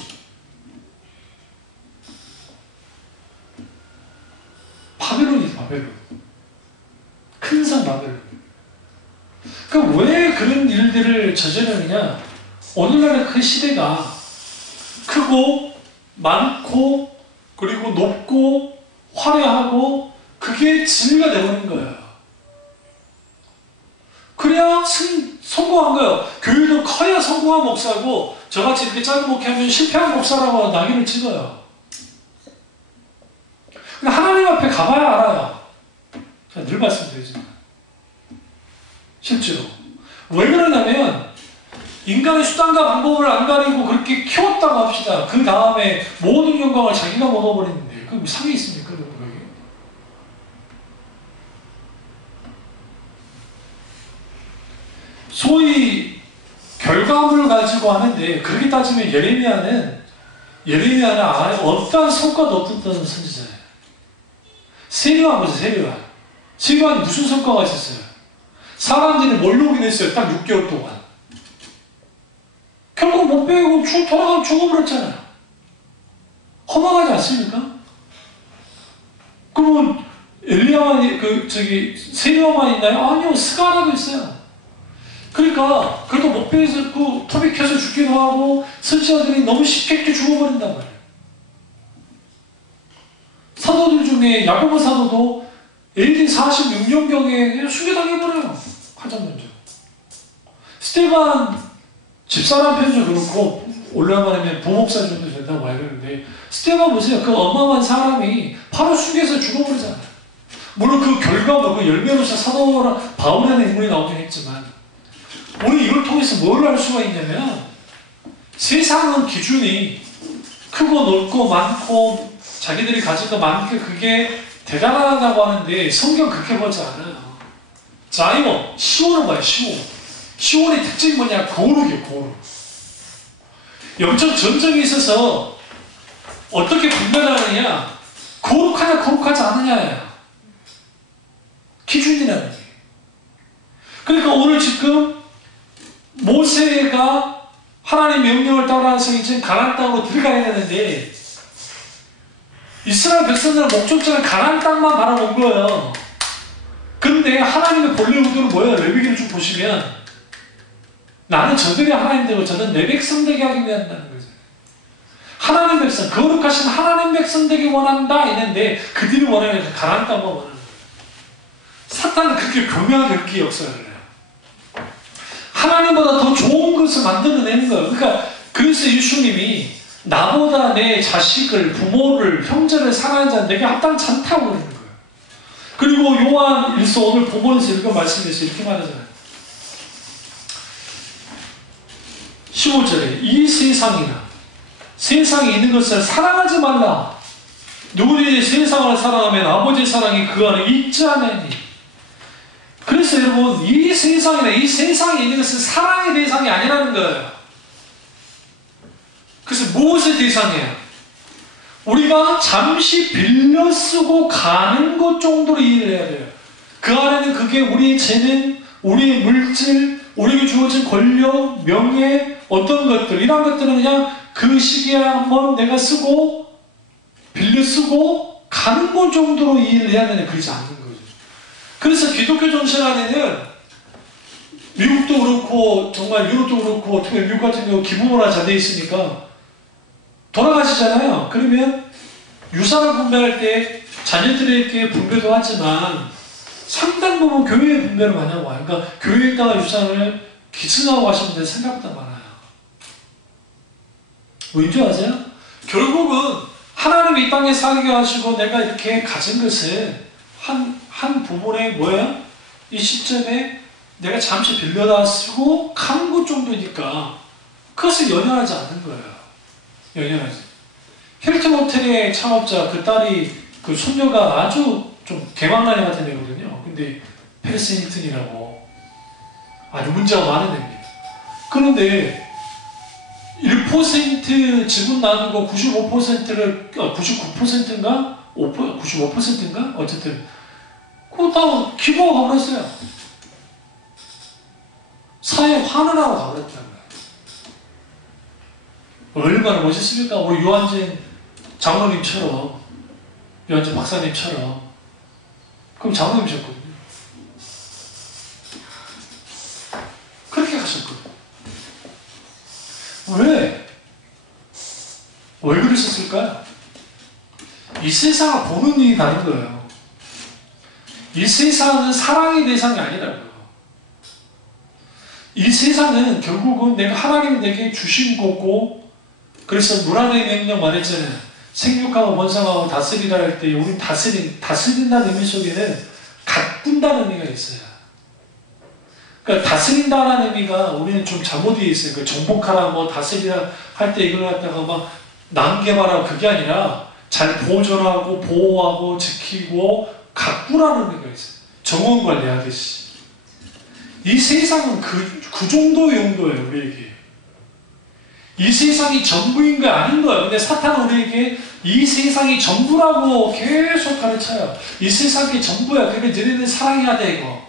바벨론이죠. 바벨론. 큰 산 바벨론. 그럼 왜 그런 일들을 저지르느냐? 오늘날의 그 시대가 크고 많고 그리고 높고 화려하고 그게 진리가 되어버린 거예요. 그래야 성공한 거예요. 교회도 커야 성공한 목사고 저같이 이렇게 짧은 목회하면 실패한 목사라고 낙인을 찍어요. 근데 하나님 앞에 가봐야 알아요. 제가 늘 말씀드리지만 실제로 왜 그러냐면 인간의 수단과 방법을 안 가리고 그렇게 키웠다고 합시다. 그 다음에 모든 영광을 자기가 먹어버리는데 그게 상이 있습니까? 그게 소위 결과물을 가지고 하는데 그렇게 따지면 예레미야는 아예 어떠한 성과도 없었던 선지자예요. 세리완 보세요. 세리완이 무슨 성과가 있었어요? 사람들이 몰려오긴 했어요. 딱 6개월 동안. 결국 못 배우고 돌아가면 죽어버렸잖아요. 허망하지 않습니까? 그러면 엘리야만 세리완만 있나요? 아니요. 스가라도 있어요. 그러니까 그래도 못 배워서 톱이 켜서 죽기도 하고 선지자들이 너무 쉽게 죽어버린단 말이에요. 사도들 중에 야고보 사도도 AD 46년경에 순교당해버려요. 화장면접. 스테반 집사람 편도 그렇고 올라가면 부목사 정도 된다고 알겠는데 스테반 보세요. 그 어마어마한 사람이 바로 순교해서 죽어버리잖아요. 물론 그 결과도 그 열매로서 사도 바울이라는 인물이 나오긴 했지만 우리 이걸 통해서 뭘 알 수가 있냐면 세상은 기준이 크고 넓고 많고 자기들이 가진 거 많게 그게 대단하다고 하는데 성경 그렇게 보지 않아요. 자, 이거 시온을 봐요. 시온의 특징이 뭐냐? 거룩이에요. 거룩. 영적 전쟁이 있어서 어떻게 분별하느냐? 거룩하냐 거룩하지 않느냐예요. 기준이라는 게. 그러니까 오늘 지금 모세가 하나님 명령을 따라서 이제 가나안 땅으로 들어가야 되는데 이스라엘 백성들은 목적지는 가나안 땅만 바라본 거예요. 근데 하나님의 본래 의도는 뭐예요? 레위기를 좀 보시면 나는 저들이 하나님 되고 저는 내 백성 되게 하기 위한다는 거죠. 하나님 백성, 거룩하신 하나님 백성 되기 원한다 했는데 그들이 원하는 가나안 땅만 원하는 거예요. 사탄은 그렇게 교묘하게 그렇게 역사를 해요. 하나님보다 더 좋은 것을 만들어내는 거예요. 그러니까 그래서 예수님이 나보다 내 자식을, 부모를, 형제를 사랑하는 자는 내게 합당치 않다고 그러는 거예요. 그리고 요한 1서 오늘 본문에서 읽은 말씀에서 이렇게 말하잖아요. 15절에 이 세상에 있는 것을 사랑하지 말라. 누구든지 세상을 사랑하면 아버지의 사랑이 그 안에 있지 않으니. 그래서 여러분, 이 세상이나 이 세상에 있는 것은 사랑의 대상이 아니라는 거예요. 그래서 무엇의 대상이에요? 우리가 잠시 빌려 쓰고 가는 것 정도로 이해를 해야 돼요. 그 안에는 그게 우리의 재능, 우리의 물질, 우리에게 주어진 권력, 명예, 어떤 것들, 이런 것들은 그냥 그 시기에 한번 내가 쓰고 빌려 쓰고 가는 것 정도로 이해를 해야 되냐, 그러지 않는 거죠. 그래서 기독교 정신 안에는 미국도 그렇고 정말 유럽도 그렇고 특히 미국 같은 경우 기부문화 잘 돼 있으니까 돌아가시잖아요. 그러면 유산을 분배할 때 자녀들에게 분배도 하지만 상당 부분 교회에 분배를 많이 하고 와요. 그러니까 교회에다가 유산을 기증하고 하시는 분들 생각보다 많아요. 왠지 아세요? 결국은 하나님이 이 땅에 살게 하시고 내가 이렇게 가진 것을 한 부분에 뭐예요? 이 시점에 내가 잠시 빌려다 쓰고 가는 것 정도니까 그것을 연연하지 않는 거예요. 연연하지. 힐튼 호텔의 창업자 그 딸이 그 손녀가 아주 좀 대망나니 같은 애거든요. 근데 페리스 힐튼이라고 아주 문제가 많은 애입니다. 그런데 1% 지분 놔두고 95%를 99%인가 95%인가 어쨌든 그거 다 기부하고 가버렸어요. 사회에 환원하고 가버렸다는 거예요. 얼마나 멋있습니까? 우리 유한진 장로님처럼, 유한진 박사님처럼. 그럼 장로님이셨거든요. 그렇게 가셨거든요. 왜? 왜 그러셨을까요? 이 세상을 보는 일이 다른 거예요. 이 세상은 사랑의 대상이 아니라고요. 이 세상은 결국은 내가 하나님이 내게 주신 거고, 그래서 무한의 명령 말했잖아요. 생육하고 번성하고 다스리라 할 때 우린 다스린다는 의미 속에는 가꾼다는 의미가 있어요. 그러니까 다스린다는 의미가 우리는 좀 잘못 이해 있어요. 그러니까 정복하라, 뭐 다스리라 할 때 이걸 갖다가 막 남개발하고 그게 아니라 잘 보존하고 보호하고 지키고 가꾸라는 의미가 있어요. 정원 관리하듯이. 이 세상은 그 정도의 용도예요, 우리에게. 이 세상이 전부인 거 아닌 거예요. 근데 사탄은 우리에게 이 세상이 전부라고 계속 가르쳐요. 이 세상이 전부야. 그러니까 너희는 사랑해야 돼, 이거.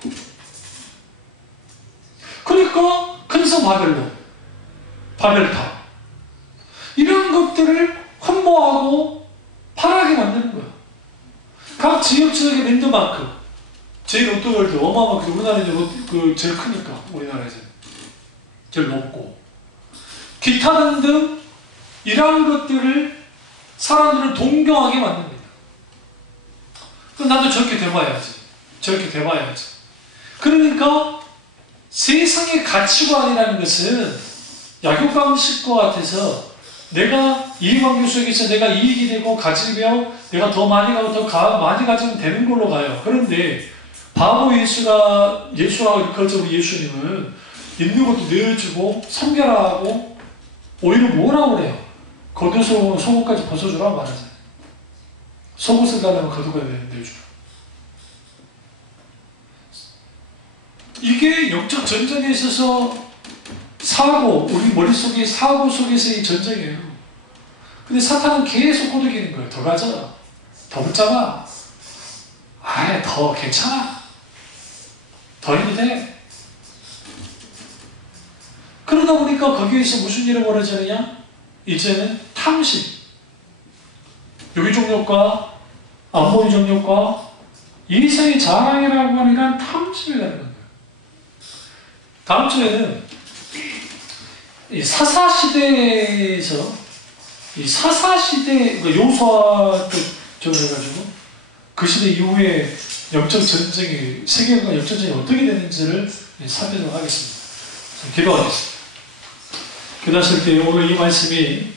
그러니까 근성 바벨탑 이런 것들을 흠모하고 팔하게 만드는 거예요. 각 지역의 랜드마크, 제일 롯데월드 어마어마하게 우리나라에서 제일 크니까 우리나라에서 제일 높고 기타 등등 이러한 것들을 사람들을 동경하게 만듭니다. 그럼 나도 저렇게 돼봐야지. 저렇게 돼봐야지. 그러니까 세상의 가치관이라는 것은 약육강식과 같아서 내가 이해관계 속에서 내가 이익이 되고 가지며 내가 더 많이 가고 더 많이 가지면 되는 걸로 가요. 그런데 바보 예수라고 일컬어져 예수님은 있는 것도 내어주고 섬겨라하고 오히려 뭐라고 그래요? 겉옷으로 속옷까지 벗어주라고 말하잖아요. 속옷을 달라면 겉옷을 내주라. 이게 영적 전쟁에 있어서 우리 머릿속에 사고 속에서의 전쟁이에요. 근데 사탄은 계속 꼬드기는 거예요. 더 가져. 더 붙잡아. 더 괜찮아. 더 해도 돼. 그러다 보니까 거기에서 무슨 일이 벌어지느냐? 이제는 탐심. 유기 종족과 안보이 종족과 이생의 자랑이라고 하는 이런 탐심이 되는 거예요. 다음 주에는 이 사사시대에서 이 사사시대 요소와 쪽으로 해가지고 그 시대 이후에 영적 전쟁이 세계관 영적 전쟁이 어떻게 되는지를 살펴보도록 하겠습니다. 기도하겠습니다. 기도하실 때 오늘 이 말씀이